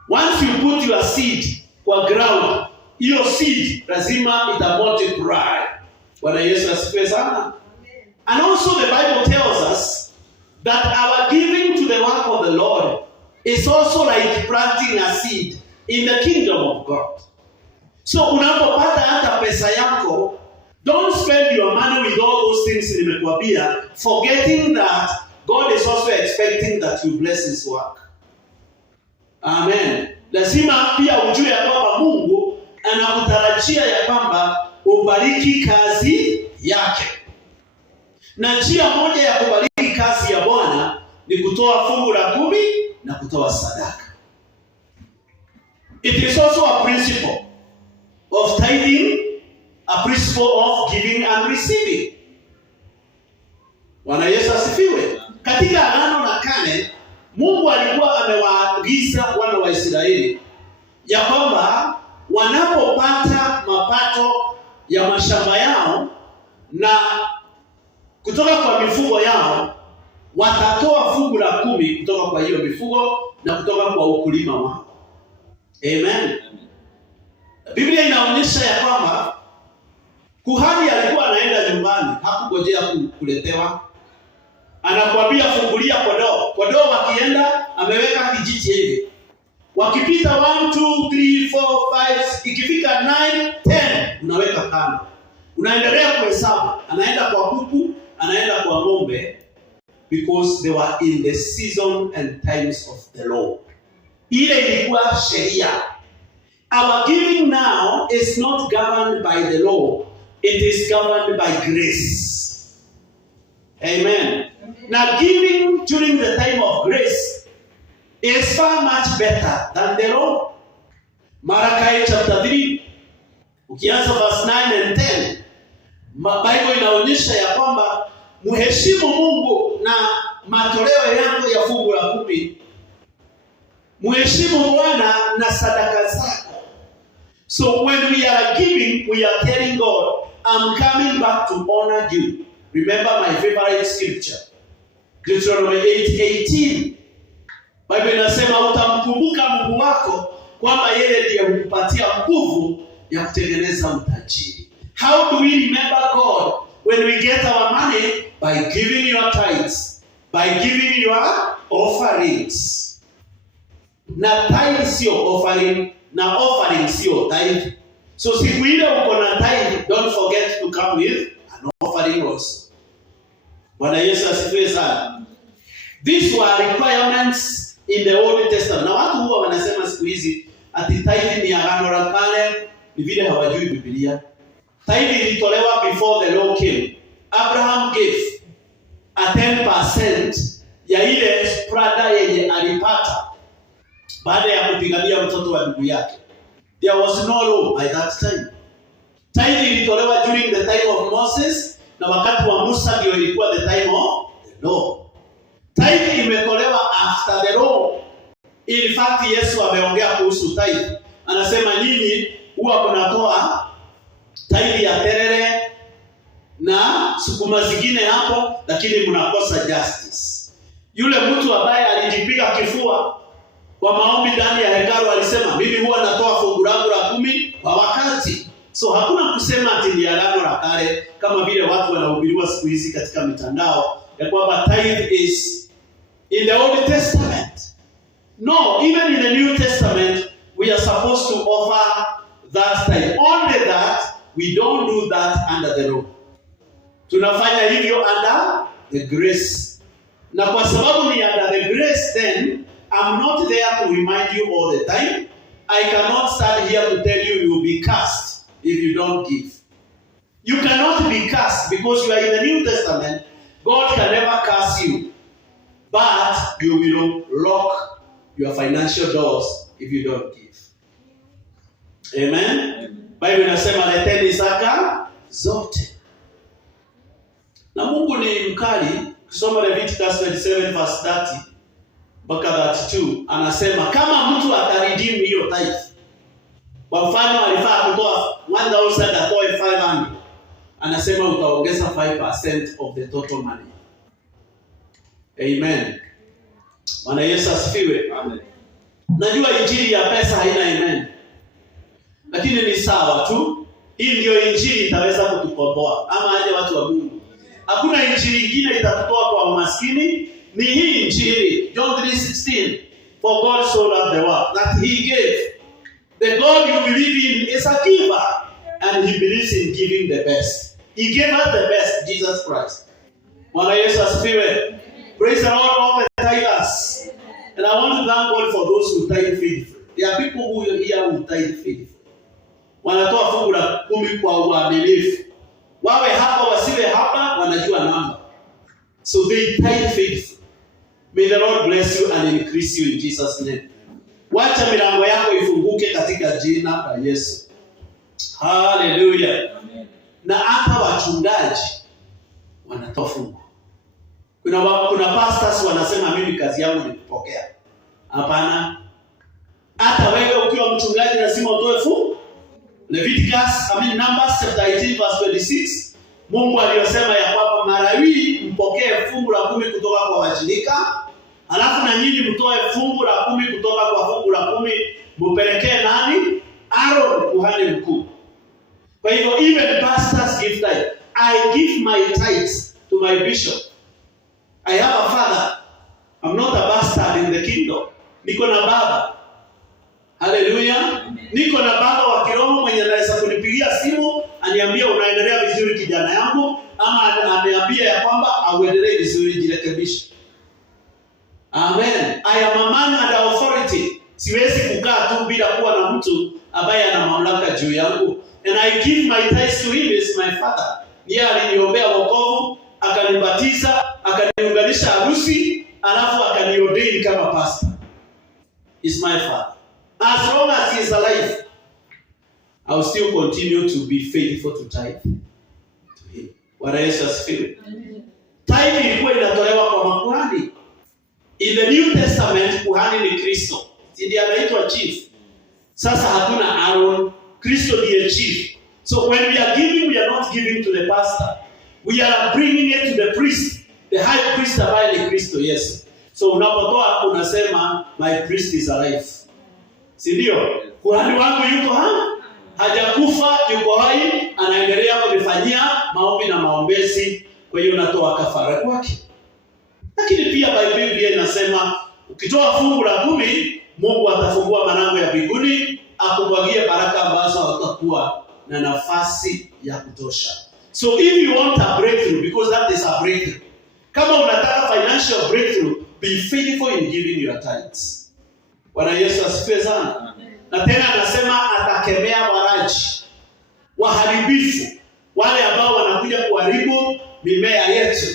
Once you put your seed kwa ground, your seed lazima ita multiply. Bwana Yesu asifiwe sana. And also the Bible tells us that our giving to the work of the Lord is also like planting a seed in the kingdom of God. So unapopata hata pesa yako, don't spend your money with all those things nimekuambia, forgetting that God is also expecting that you bless his work. Amen. Lazima pia ujue ya kwamba Mungu anakutarajia ya kwamba ubariki kazi yake. Na njia moja ya kubariki kazi ya Bwana ni kutoa fungu la 10 na kutoa sadaka. It is also a principle of tithing, a principle of giving and receiving. Bwana Yesu asifiwe. Katika Agano la Kale, Mungu alikuwa amewaagiza wana wa Israeli ya kwamba wanapopata mapato ya mashamba yao na kutoka kwa mifugo yao, watatoa fungu la 10 kutoka kwa hiyo mifugo na kutoka kwa ukulima wao. Amen. Biblia inaonyesha ya kwamba kuhani alikuwa anaenda nyumbani, hakungojea kuletewa. Anakuambia fungulia kondoo. Kondoo wakienda ameweka kijiti hivi. Wakipita 1 2 3 4 5 ikifika 9 10 unaweka kando. Unaendelea kuhesabu. Anaenda kwa kuku, anaenda kwa ng'ombe, because they were in the season and times of the Lord. Ile ilikuwa sheria. Our giving now is not governed by the law. It is governed by grace. Amen. Now giving during the time of grace is far much better than the law. Malachi chapter 3, ukianza verse 9 and 10, Bible inaonyesha ya kwamba muheshimu Mungu na matoleo yako ya fungu la 10. Muheshimu Bwana na sadaka zako. So when we are giving, we are telling God, I'm coming back to honor you. Remember my favorite scripture, Deuteronomy 8:18. Bible inasema utamkumbuka Mungu wako kwamba yeye ndiye hukupatia nguvu ya kutengeneza utajiri. How do we remember God? When we get our money, by giving your tithes, by giving your offerings. Na tithe sio offering, na offering sio tithe. So siku ile uko na tithe, don't forget to come with an offering also. Bwana Yesu asifiwe sana. These were requirements in the Old Testament. Na watu huwa wanasema siku hizi ati tithe ni Agano la Kale, ni vile hawajui Biblia. Tithe ilitolewa before the law came. Abraham gave a 10% ya ile prada yenye alipata baada ya kupigania mtoto wa ndugu yake. There was no law by that time. Tithe ilitolewa during the time of Moses, na wakati wa Musa ndio ilikuwa the time of the law. Tithe imetolewa after the law. In fact, Yesu ameongea kuhusu tithe. Anasema nyinyi huwa mnatoa tithe ya terere na sukuma zingine hapo, lakini mnakosa justice. Yule mtu ambaye alijipiga kifua kwa maombi ndani ya hekalu alisema, mimi huwa natoa fungu langu la 10 kwa wakati. So hakuna kusema ati ni Agano la Kale kama vile watu wanahubiriwa siku hizi katika mitandao ya kwamba tithe is in the Old Testament. No, even in the New Testament we are supposed to offer that tithe. Only that we don't do that under the law. Tunafanya hivyo under the grace. Na kwa sababu ni under the grace, then I'm not there to remind you all the time. I cannot stand here to tell you will be cursed if you don't give. You cannot be cursed because you are in the New Testament. God can never curse you. But you will lock your financial doors if you don't give. Amen? Bible inasema leteni zaka zote. Na Mungu ni mkali. Kusoma Leviticus 27 verse 30 mpaka 32, anasema kama mtu ataredeem hiyo tithe. Kwa mfano alifaa kutoa 1000 atoe 500. Anasema utaongeza 5% of the total money. Amen. Bwana Yesu asifiwe. Amen. Najua injili ya pesa haina amen. Lakini ni sawa tu. Hii ndio injili itaweza kutukomboa. Ama aje watu wa Mungu. Hakuna injili nyingine itatutoa kwa umaskini. Ni hii injili. John 3:16. For God so loved the world that he gave. The God you believe in is a giver. And he believes in giving the best. He gave us the best, Jesus Christ. Bwana Yesu asifiwe. Praise the Lord, all the tithers. And I want to thank God for those who tithe faithfully. There are people who here who tithe faithfully. Wanatoa fungu la 10 kwa uaminifu. Wawe hapa wasiwe hapa, wanajua namba. So they tithe faithfully. May the Lord bless you and increase you in Jesus' name. Wacha milango yako ifunguke katika jina la Yesu. Hallelujah. Amen. Na hata wachungaji wanatoa fungu. Kuna pastors wanasema mimi kazi yangu ni kupokea. Hapana. Hata wewe ukiwa mchungaji lazima utoe fungu. Numbers chapter 18 verse 26. Mungu aliyosema ya kwamba Marawi mpokee fungu la 10 kutoka kwa washirika, alafu na nyinyi mtoe fungu la 10 kutoka kwa fungu la 10 mpelekee nani? Aaron kuhani mkuu. Kwa hivyo even pastors give tithe. I give my tithes to my bishop. I have a father. I'm not a bastard in the kingdom. Niko na baba. Hallelujah. Niko na baba wa kiroho mwenye anaweza kunipigia simu aniambia unaendelea vizuri kijana yangu, ama aniambia ya kwamba auendelee vizuri, jirekebishe. Amen. I am a man under authority. Siwezi kukaa tu bila kuwa na mtu ambaye ana mamlaka juu yangu. And I give my tithes to him as my father. Yeye aliniombea wokovu, akanibatiza, akaniunganisha harusi, alafu akanioordain kama pastor. He's my father. As long as he is alive, I will still continue to be faithful to tithe to him. Bwana Yesu asifiwe. Tithe ilikuwa inatolewa kwa makuhani. In the New Testament, kuhani ni Kristo. Ndiye anaitwa chief. Sasa hatuna Aaron, Kristo ndiye chief. So when we are giving, we are not giving to the pastor. We are bringing it to the priest, the high priest ambaye ni Kristo Yesu. So unapotoa unasema my priest is alive. Si ndio? Kuhani wangu yuko hajakufa, yuko hai, anaendelea kunifanyia maombi na maombezi, kwa hiyo natoa kafara kwake. Lakini pia Biblia inasema ukitoa fungu la 10, Mungu atafungua malango ya mbinguni, akubwagie baraka ambazo utakuwa na nafasi ya kutosha. So if you want a breakthrough, because that is a breakthrough. Kama unataka financial breakthrough, be faithful in giving your tithes. Bwana Yesu asifiwe sana. Na tena anasema atakemea waraji, waharibifu, wale ambao wanakuja kuharibu mimea yetu,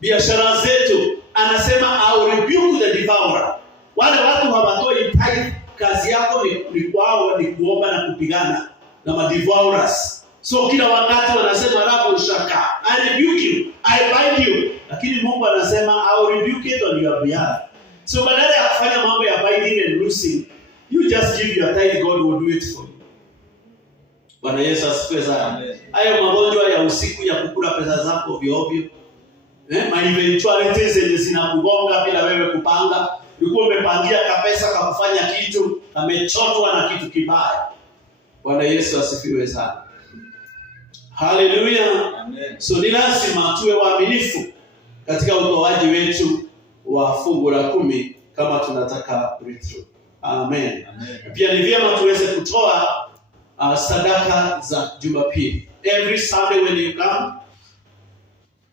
biashara zetu. Anasema I will rebuke the devourer. Wale watu hawatoi tithe, kazi yako ni kwao ni kuomba na kupigana na madevourers. So kila wakati wanasema rabu shaka, I rebuke you, I bind you. Lakini Mungu anasema I will rebuke it on your behalf. So badala ya kufanya mambo ya binding and loosing, you just give your tithe, God will do it for you. Bwana Yesu asifiwe sana. Hayo magonjwa ya usiku ya kukula pesa zako ovyo ovyo, my eventualities zenye zinakugonga bila wewe kupanga, ulikuwa umepangia kapesa kakufanya kitu, kamechotwa na kitu kibaya. Bwana Yesu asifiwe sana. Hallelujah. Amen. So ni lazima tuwe waaminifu katika utoaji wetu wa fungu la 10 kama tunataka breakthrough. Amen. Amen. Pia ni vyema tuweze kutoa sadaka za Jumapili. Every Sunday when you come,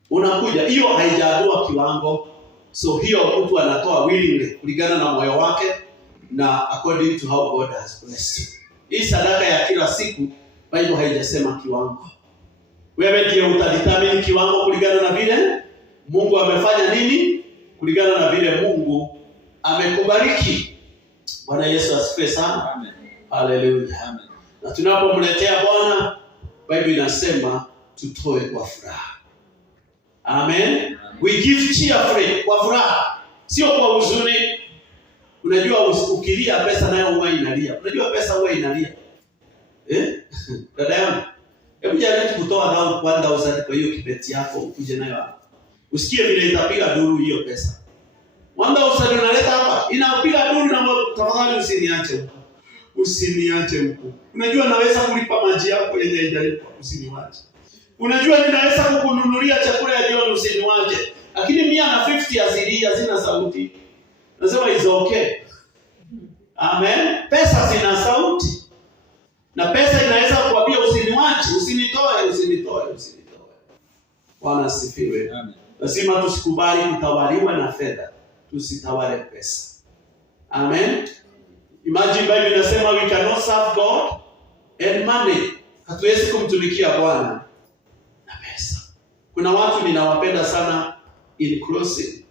unakuja. Hiyo haijaadua kiwango. So hiyo mtu anatoa willingly kulingana na moyo wake na according to how God has blessed you. Hii sadaka ya kila siku Bible haijasema kiwango. Wewe ndiye utadetermine kiwango kulingana na vile Mungu amefanya nini, kulingana na vile Mungu amekubariki. Bwana Yesu asifiwe sana. Amen. Hallelujah. Amen. Na tunapomletea Bwana, Bible inasema tutoe kwa furaha. Amen. Amen. We give cheerfully, kwa furaha, sio kwa huzuni. Unajua ukilia pesa nayo huwa inalia. Unajua pesa huwa inalia. Dada yangu, hebu jaribu kutoa 1000 kwa hiyo kibeti yako ukuje nayo hapa. Usikie vile itapiga duru hiyo pesa. 1000 unaleta hapa, inapiga duru na tafadhali usiniache huko. Usiniache huko. Unajua naweza kulipa maji yako yenye haijalipa, usiniache. Unajua ninaweza kukununulia chakula ya jioni, usiniache. Lakini 150 asilia hazina sauti. Nasema is okay. Amen. Pesa zina sauti. Na pesa inaweza kuambia usiniache, usinitoe. Bwana asifiwe. Amen. Lazima tusikubali kutawaliwa na fedha. Tusitawale pesa. Amen. Imagine Bible inasema we cannot serve God and money. Hatuwezi kumtumikia Bwana na pesa. Kuna watu ninawapenda sana in closing.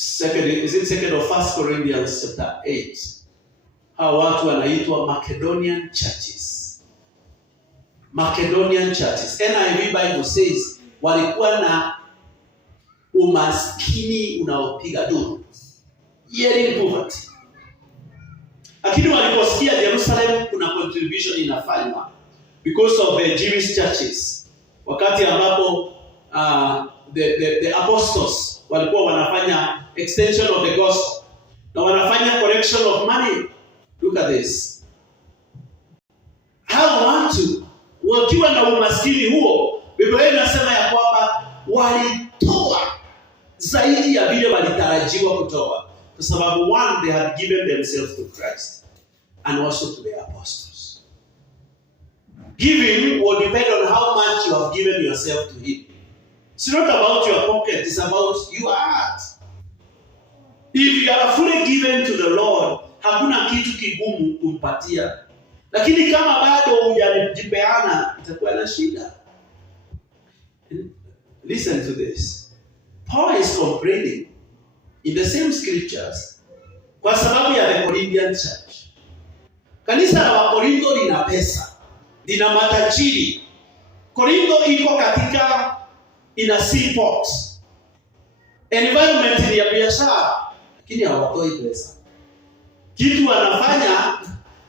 second or first Corinthians chapter 8. Hawa watu wanaitwa Macedonian churches. Macedonian churches. NIV Bible says walikuwa na umaskini unaopiga duru. Yelling poverty. Lakini waliposikia Jerusalem kuna contribution inafanywa because of the Jewish churches. Wakati ambapo the apostles walikuwa wanafanya extension of the gospel na wanafanya collection of money. Look at this. Hao watu wakiwa na umaskini huo, Biblia inasema ya kwamba walitoa zaidi ya vile walitarajiwa kutoa, kwa sababu one, they had given themselves to Christ and also to the apostles. Giving will depend on how much you have given yourself to Him. It's not about your pocket, it's about your heart. If you are fully given to the Lord, hakuna kitu kigumu kumpatia. Lakini kama bado hujajipeana, itakuwa na shida. Listen to this. Paul is complaining in the same scriptures kwa sababu ya the Corinthian church. Kanisa la Wakorintho lina pesa, lina matajiri. Korintho iko katika ina seaport. Environment ni ya biashara, lakini hawatoi pesa. Kitu wanafanya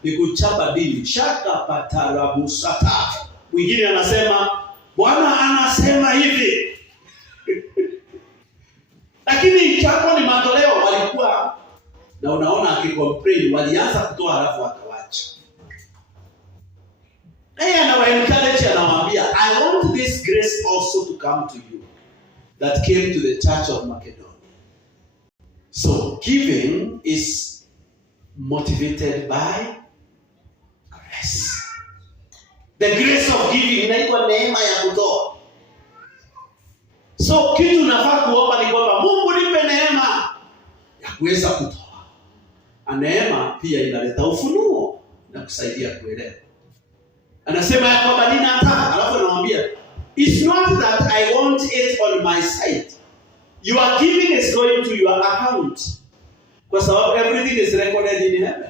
ni kuchapa dini. Shaka patarabusata. Mwingine anasema, Bwana anasema hivi. Lakini chapo ni matoleo walikuwa, na unaona akicomplain, walianza kutoa halafu akawacha. Anawaencourage, anawaambia, I want this grace also to come to you that came to the church of Macedonia. So giving is motivated by grace. The grace of giving inaitwa neema ya kutoa. So kitu unafaa kuomba ni kwamba Mungu nipe neema ya kuweza kutoa. Neema pia inaleta ufunuo na kusaidia kuelewa. Anasema ya kwamba ninataka, alafu anamwambia, it's not that I want it on my side. Your giving is going to your account. Kwa sababu everything is recorded in heaven.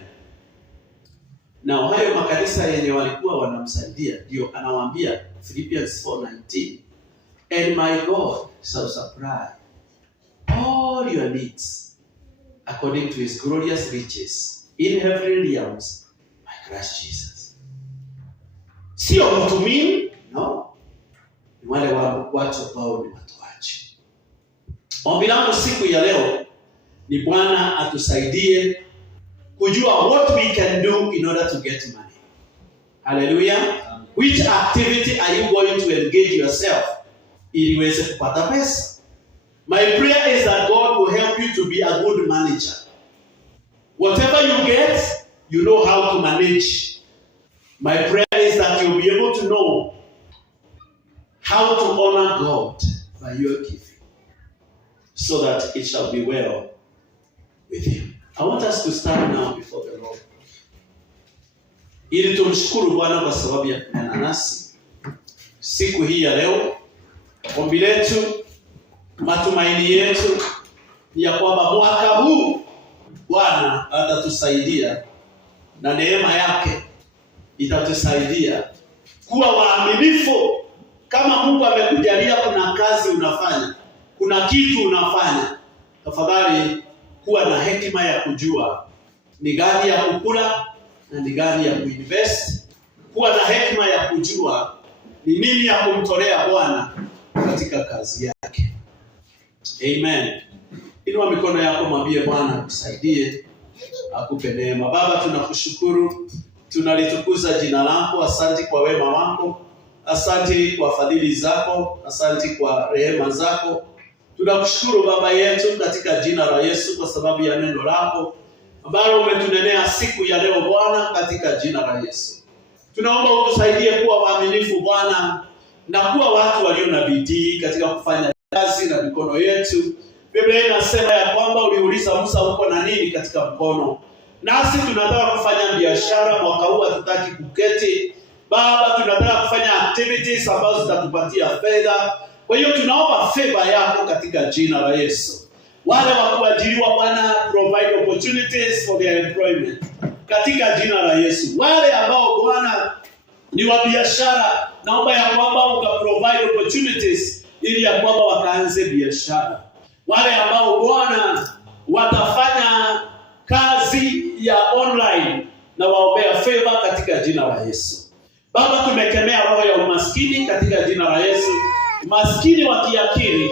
Na hayo makanisa yenye walikuwa wanamsaidia ndio anawaambia Philippians 4:19, and my God shall supply all your needs according to his glorious riches in heavenly realms by Christ Jesus. Sio mtumini, no. Ni wale watu ambao ni watoaji. Ombi langu siku ya leo ni Bwana atusaidie kujua what we can do in order to get money. Hallelujah. Which activity are you going to engage yourself ili uweze kupata pesa? My prayer is that God will help you to be a good manager. Whatever you get, you know how to manage. My prayer is that you'll be able to know how to honor God by your giving, so that it shall be well with you. I want us to stand now before the Lord, ili tumshukuru Bwana kwa sababu ya kunena nasi siku hii ya leo. Ombi letu, matumaini yetu ni ya kwamba mwaka huu Bwana atatusaidia na neema yake itatusaidia kuwa waaminifu. Kama Mungu amekujalia kuna kazi unafanya, kuna kitu unafanya, tafadhali kuwa na hekima ya kujua ni gani ya kukula na ni gani ya kuinvest. Kuwa na hekima ya kujua ni nini ya kumtolea Bwana katika kazi yake. Amen. Inua mikono yako, mwambie Bwana akusaidie, akupe neema. Baba, tunakushukuru, tunalitukuza jina lako. Asante kwa wema wako, asante kwa fadhili zako, asante kwa rehema zako. Tunakushukuru Baba yetu katika jina la Yesu kwa sababu ya neno lako ambalo umetunenea siku ya leo Bwana, katika jina la Yesu. Tunaomba utusaidie kuwa waaminifu Bwana, na kuwa watu walio na bidii katika kufanya kazi na mikono yetu. Biblia inasema ya kwamba uliuliza Musa uko na nini katika mkono. Nasi tunataka kufanya biashara mwaka huu, hatutaki kuketi. Baba, tunataka kufanya activities ambazo zitatupatia fedha. Kwa hiyo tunaomba favor yako katika jina la Yesu. Wale wa kuajiriwa Bwana, provide opportunities for their employment katika jina la Yesu. Wale ambao Bwana ni wa biashara, naomba ya kwamba ukaprovide opportunities ili ya kwamba wakaanze biashara. Wale ambao Bwana watafanya kazi ya online, na waombea favor katika jina la Yesu. Baba, tumekemea roho ya umaskini katika jina la Yesu. Umaskini wa kiakili,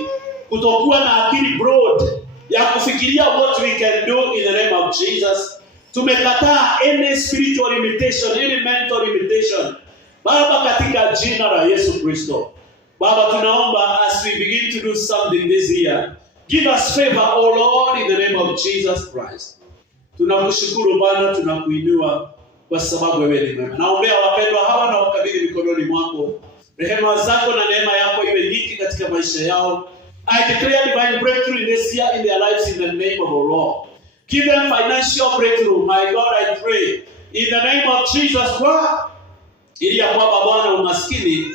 kutokuwa na akili broad ya kufikiria what we can do in the name of Jesus. Tumekataa any spiritual limitation, any mental limitation. Baba, katika jina la Yesu Kristo. Baba, tunaomba as we begin to do something this year, give us favor, oh Lord, in the name of Jesus Christ. Tunakushukuru Bwana, tunakuinua kwa sababu wewe ni mwema. Naombea wapendwa hawa na wakabidhi mikononi mwako. Rehema zako na neema yako iwe nyingi katika maisha yao. I declare divine breakthrough in this year in their lives in the name of our Lord. Give them financial breakthrough. My God, I pray in the name of Jesus Christ. Ili ya kwamba Bwana umaskini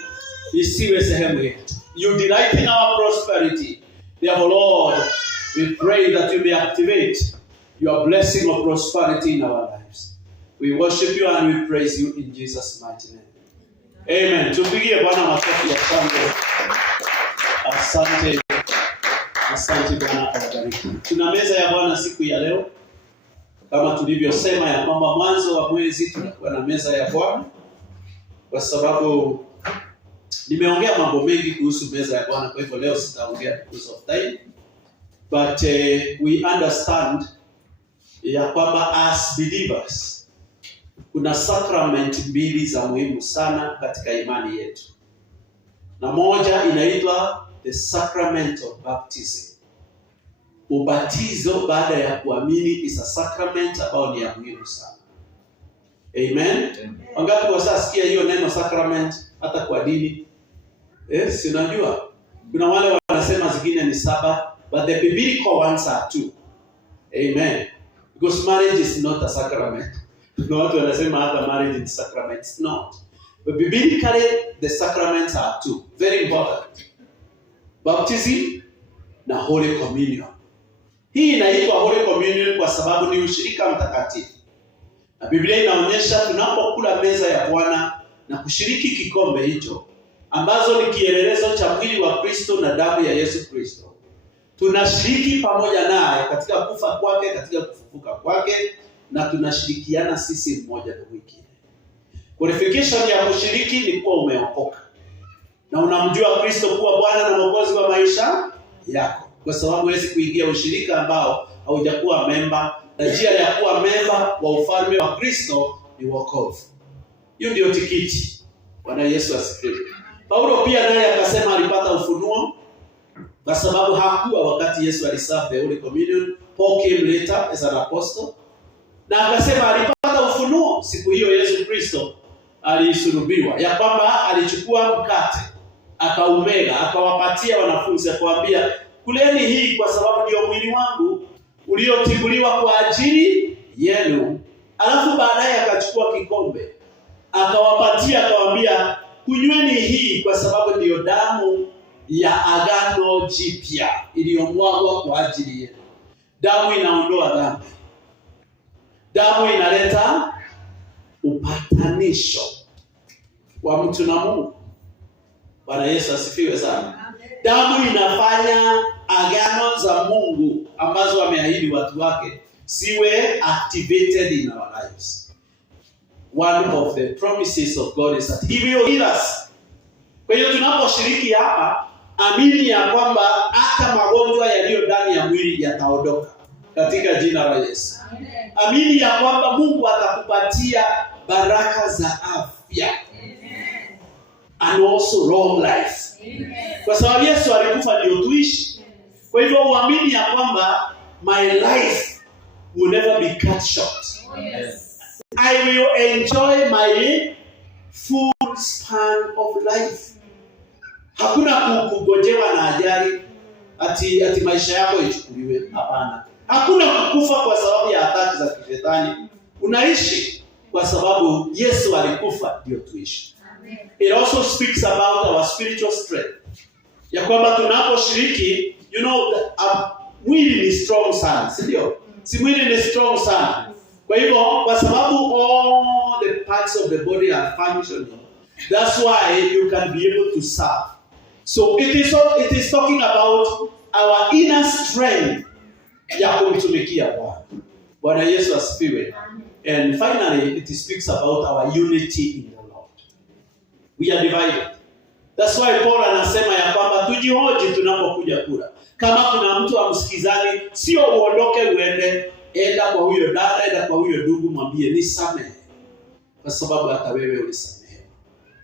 isiwe sehemu yetu. You delight in our prosperity. Therefore, Lord, we pray that you may activate your blessing of prosperity in our lives. We worship you and we praise you in Jesus' mighty name. Amen. Tupigie Bwana makofi ya shangwe. Asante. Asante Bwana akubariki. Tuna meza ya Bwana siku ya leo. Kama tulivyosema ya kwamba mwanzo wa mwezi tunakuwa na meza ya Bwana. Kwa sababu nimeongea mambo mengi kuhusu meza ya Bwana, kwa hivyo leo sitaongea because of time. But we understand ya kwamba as believers kuna sacrament mbili za muhimu sana katika imani yetu. Na moja inaitwa the sacrament of baptism. Ubatizo baada ya kuamini is a sacrament ambao ni ya muhimu sana. Amen. Wangapi wasasikia hiyo neno sacrament hata kwa dini? Si unajua kuna wale wanasema zingine ni 7, but the biblical ones are 2. Amen. Because marriage is not a sacrament. Kuna watu wanasema hata marriage is sacrament. It's not. But biblically the sacraments are 2. Very important. Baptism na Holy Communion. Hii inaitwa Holy Communion kwa sababu ni ushirika mtakatifu. Na Biblia inaonyesha tunapokula meza ya Bwana na kushiriki kikombe hicho, ambazo ni kielelezo cha mwili wa Kristo na damu ya Yesu Kristo, tunashiriki pamoja naye katika kufa kwake, katika kufufuka kwake, na tunashirikiana sisi mmoja na mwingine. Qualification ya kushiriki ni kuwa umeokoka na unamjua Kristo kuwa Bwana na Mwokozi wa maisha yako, kwa sababu huwezi kuingia ushirika ambao haujakuwa memba, na njia ya kuwa memba wa ufalme wa Kristo ni wokovu. Hiyo ndio tikiti. Bwana Yesu asifiwe. Paulo pia naye akasema alipata ufunuo, kwa sababu hakuwa wakati Yesu aliserve the Holy Communion. Paul came later as an apostle, na akasema alipata ufunuo siku hiyo Yesu Kristo alisulubiwa, ya kwamba alichukua mkate akaumega, akawapatia wanafunzi, akawaambia kuleni hii kwa sababu ndio mwili wangu uliotibuliwa kwa ajili yenu. Alafu baadaye akachukua kikombe akawapatia, akawaambia kunyweni hii kwa sababu ndio damu ya agano jipya iliyomwagwa kwa ajili yenu. Damu inaondoa dhambi. Damu inaleta upatanisho wa mtu na Mungu. Bwana Yesu asifiwe sana. Damu inafanya agano za Mungu ambazo ameahidi watu wake siwe activated in our lives. One of the promises of God is that He will heal us. Kwa hiyo tunaposhiriki hapa, amini ya kwamba hata magonjwa yaliyo ndani ya mwili yataondoka katika jina la Yesu. Amini ya kwamba Mungu atakupatia baraka za afya. And also long life. Kwa sababu Yesu alikufa ndio tuishi. Kwa hivyo uamini ya kwamba my life will never be cut short. I will enjoy my full span of life. Hakuna kugonjewa na ajali ati maisha yako ichukuliwe. Hapana. Hakuna kukufa kwa sababu ya hatari za kishetani. Unaishi kwa sababu Yesu alikufa ndio tuishi. It also speaks about our spiritual strength. Ya kwamba tunaposhiriki, mwili ni strong sana, si ndio? Si mwili ni strong sana. Kwa hivyo kwa sababu all the parts of the body are functioning, that's why you can be able to serve. So it is talking about our inner strength ya kumtumikia Bwana. Bwana Yesu asifiwe. And finally it speaks about our unity in the Lord. We are divided. That's why Paul anasema ya kwamba tujihoji tunapokuja kula. Kama kuna mtu amsikizani, sio uondoke uende, enda kwa huyo dada, enda kwa huyo ndugu, mwambie nisamehe. Kwa sababu hata wewe ulisamehewa.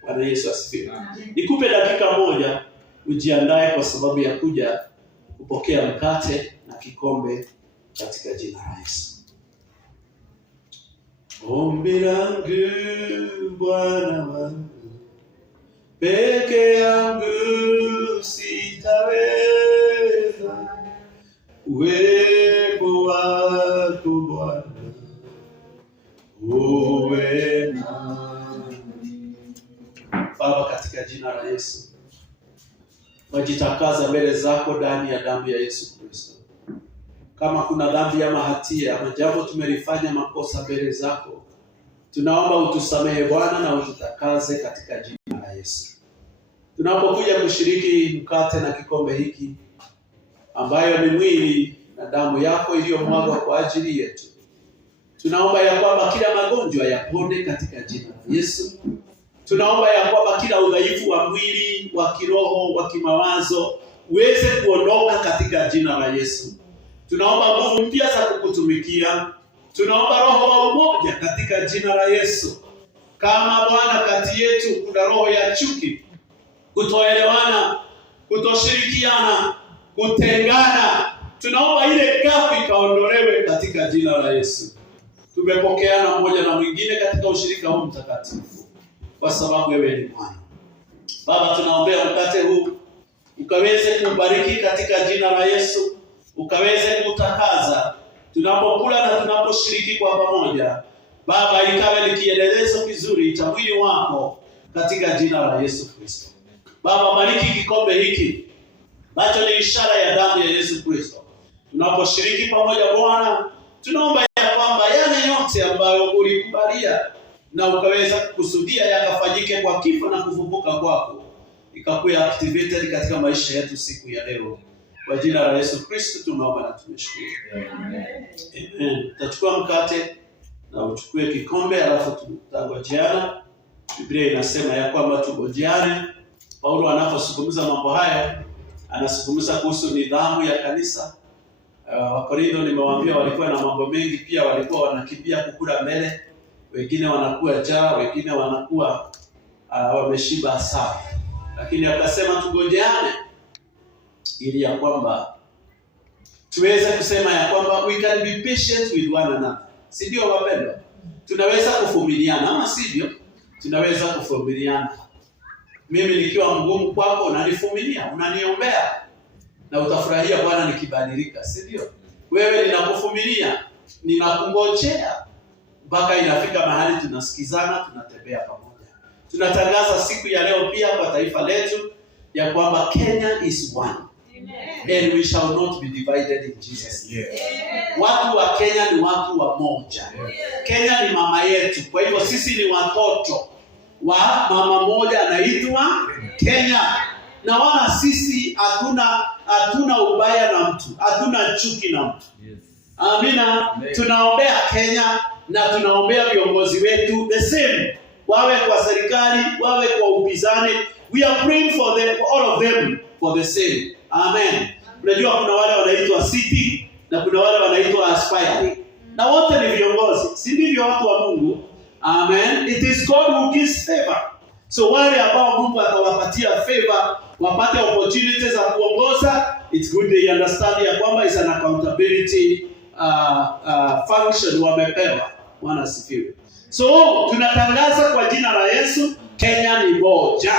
Bwana Yesu asifiwe. Nikupe dakika moja ujiandae kwa sababu ya kuja kupokea mkate na kikombe katika jina la Yesu. Ombi langu Bwana wangu, peke yangu sitaweza, uwepo wako Bwana uwe nami. Baba, katika jina la Yesu, wajitakaza mbele zako ndani ya damu ya Yesu Kristo. Kama kuna dhambi ama hatia ama jambo tumelifanya makosa mbele zako, tunaomba utusamehe Bwana na ututakaze katika jina la Yesu. Tunapokuja kushiriki mkate na kikombe hiki ambayo ni mwili na damu yako iliyomwagwa kwa ajili yetu, tunaomba ya kwamba kila magonjwa yapone katika jina la Yesu. Tunaomba ya kwamba kila udhaifu wa mwili, wa kiroho, wa kimawazo uweze kuondoka katika jina la Yesu. Tunaomba nguvu mpya za kukutumikia. Tunaomba roho wa umoja katika jina la Yesu. Kama Bwana kati yetu kuna roho ya chuki, kutoelewana, kutoshirikiana, kutengana, tunaomba ile gapi kaondolewe katika jina la Yesu. Tumepokeana mmoja na mwingine katika ushirika huu mtakatifu kwa sababu wewe ni Bwana. Baba, tunaombea mkate huu ukaweze kubariki katika jina la Yesu, ukaweze kutakaza tunapokula na tunaposhiriki kwa pamoja. Baba, ikawe ni kielelezo kizuri cha mwili wako katika jina la Yesu Kristo. Baba, bariki kikombe hiki ambacho ni ishara ya damu ya Yesu Kristo. Tunaposhiriki pamoja Bwana, tunaomba ya kwamba yale yote ambayo ulikubalia na ukaweza kukusudia yakafanyike kwa kifo na kufufuka kwako, ikakuwa activated katika maisha yetu siku ya leo. Kwa jina la Yesu Kristo tunaomba na tumeshukuru. Amen. Tutachukua mkate na uchukue kikombe, alafu tutangojeana. Biblia inasema ya kwamba tugojeane. Paulo anapozungumza mambo haya, anazungumza kuhusu nidhamu ya kanisa. Wakorintho nimewaambia walikuwa na mambo mengi pia, walikuwa wanakimbia kukula mbele, wengine wanakuwa njaa, wengine wanakuwa wameshiba sana. Lakini akasema tugojeane ili ya kwamba tuweze kusema ya kwamba we can be patient with one another. Si ndio wapendwa? Tunaweza kuvumiliana ama sivyo? Tunaweza kuvumiliana. Mimi nikiwa mgumu kwako unanivumilia, unaniombea na utafurahia Bwana nikibadilika, si ndio? Wewe ninakuvumilia, ninakungojea mpaka inafika mahali tunasikizana, tunatembea pamoja. Tunatangaza siku ya leo pia kwa taifa letu ya kwamba Kenya is one. And we shall not be divided in Jesus' name. Watu wa Kenya ni watu wa moja. Kenya ni mama yetu. Kwa hivyo sisi ni watoto wa mama moja anaitwa Kenya. Na wala sisi hatuna ubaya na mtu, hatuna chuki na mtu. Amina. Tunaombea Kenya na tunaombea viongozi wetu the same. Wawe kwa serikali, wawe kwa upinzani. We are praying for them, all of them for the same. Amen. Unajua kuna wale wanaitwa city na kuna wale wanaitwa aspiring. Na wote ni viongozi. Si ndivyo watu wa Mungu? Amen. It is God who gives favor. So wale ambao Mungu atawapatia favor, wapate opportunities za kuongoza, it's good they understand ya kwamba is an accountability function wamepewa. Bwana asifiwe. So tunatangaza kwa jina la Yesu, Kenya ni moja.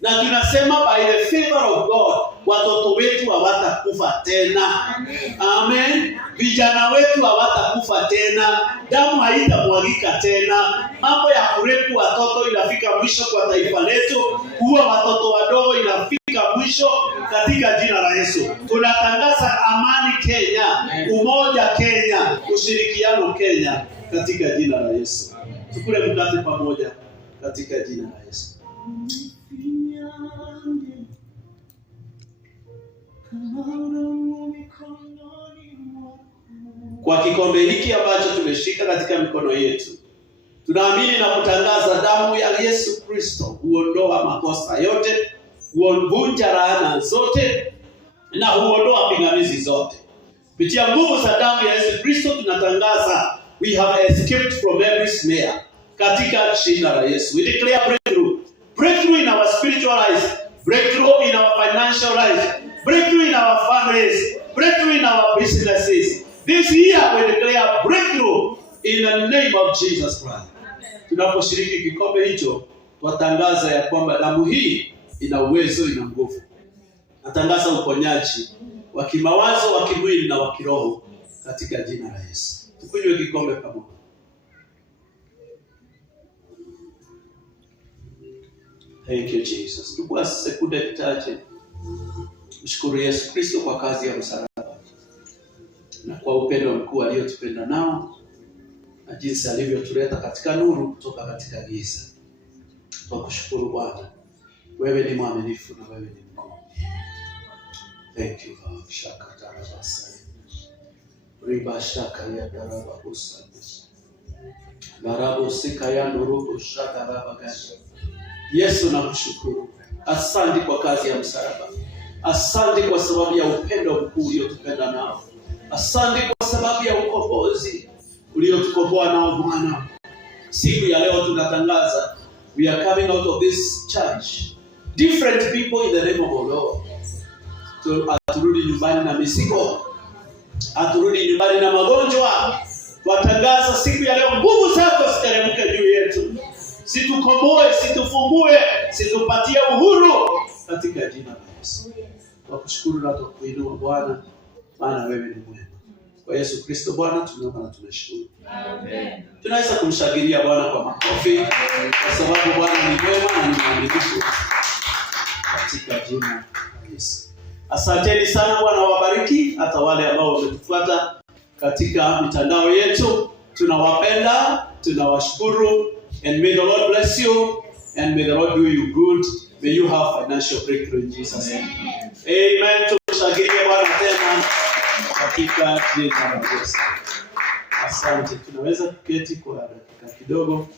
Na tunasema by the favor of God, watoto wetu hawatakufa tena. Amen. Vijana wetu hawatakufa tena. Damu haitamwagika tena. Mambo ya kurepu watoto inafika mwisho kwa taifa letu. Kuwa watoto wadogo inafika mwisho. katika jina la Yesu. Tunatangaza amani Kenya, umoja Kenya, ushirikiano Kenya katika jina la Yesu. Tukule mkate pamoja katika jina la Yesu. Kwa kikombe hiki ambacho tumeshika katika mikono yetu, tunaamini na kutangaza damu ya Yesu Kristo huondoa makosa yote, huondoa laana zote na huondoa pingamizi zote. Kupitia nguvu za damu ya Yesu Kristo tunatangaza we have escaped from every snare katika jina la Yesu. We declare breakthrough. Breakthrough in our spiritual life, breakthrough in our financial life, breakthrough in our families, breakthrough in our businesses. This year we declare breakthrough in the name of Jesus Christ. Tunaposhiriki kikombe hicho, tunatangaza ya kwamba damu hii ina uwezo, ina nguvu. Natangaza uponyaji wa kimawazo, wa kimwili na wa kiroho katika jina la Yesu. Tukunywe kikombe pamoja. Thank you Jesus. Chukua sekunde chache. Mshukuru Yesu Kristo kwa kazi ya msalaba na kwa upendo mkuu aliotupenda nao na jinsi alivyotuleta katika nuru kutoka katika giza. Tukushukuru Bwana. Wewe ni mwaminifu na wewe ni mkuu. Thank you Lord. Shaka tarabasa. Riba shaka ya daraba usani. Darabo sika ya nuru shaka rabagasha. Yesu nakushukuru. Asante kwa kazi ya msalaba. Asante kwa sababu ya upendo mkuu uliotupenda nao. Asante kwa sababu ya ukombozi uliotukomboa nao Bwana. Siku ya leo tunatangaza we are coming out of this church different people in the name of the Lord. Aturudi nyumbani na mizigo, aturudi nyumbani na magonjwa. Watangaza siku ya leo nguvu zako ziteremke juu yetu. Situkomboe, situfumbue, situpatie uhuru katika jina la Yesu. Tukushukuru na tukuinua Bwana, maana wewe ni mwema. Kwa Yesu Kristo Bwana tunaomba na tunashukuru. Amen. Tunaweza kumshangilia Bwana kwa makofi kwa sababu Bwana ni mwema na ni mwaminifu katika jina la Yesu. Asanteni sana, Bwana wabariki hata wale ambao wametufuata katika mitandao yetu. Tunawapenda, tunawashukuru, and may the Lord bless you and may the Lord do you good. May you have financial breakthrough in Jesus name. Amen. Tumshangilie Bwana tena katika jina la Yesu. Asante. Tunaweza kuketi kwa dakika kidogo.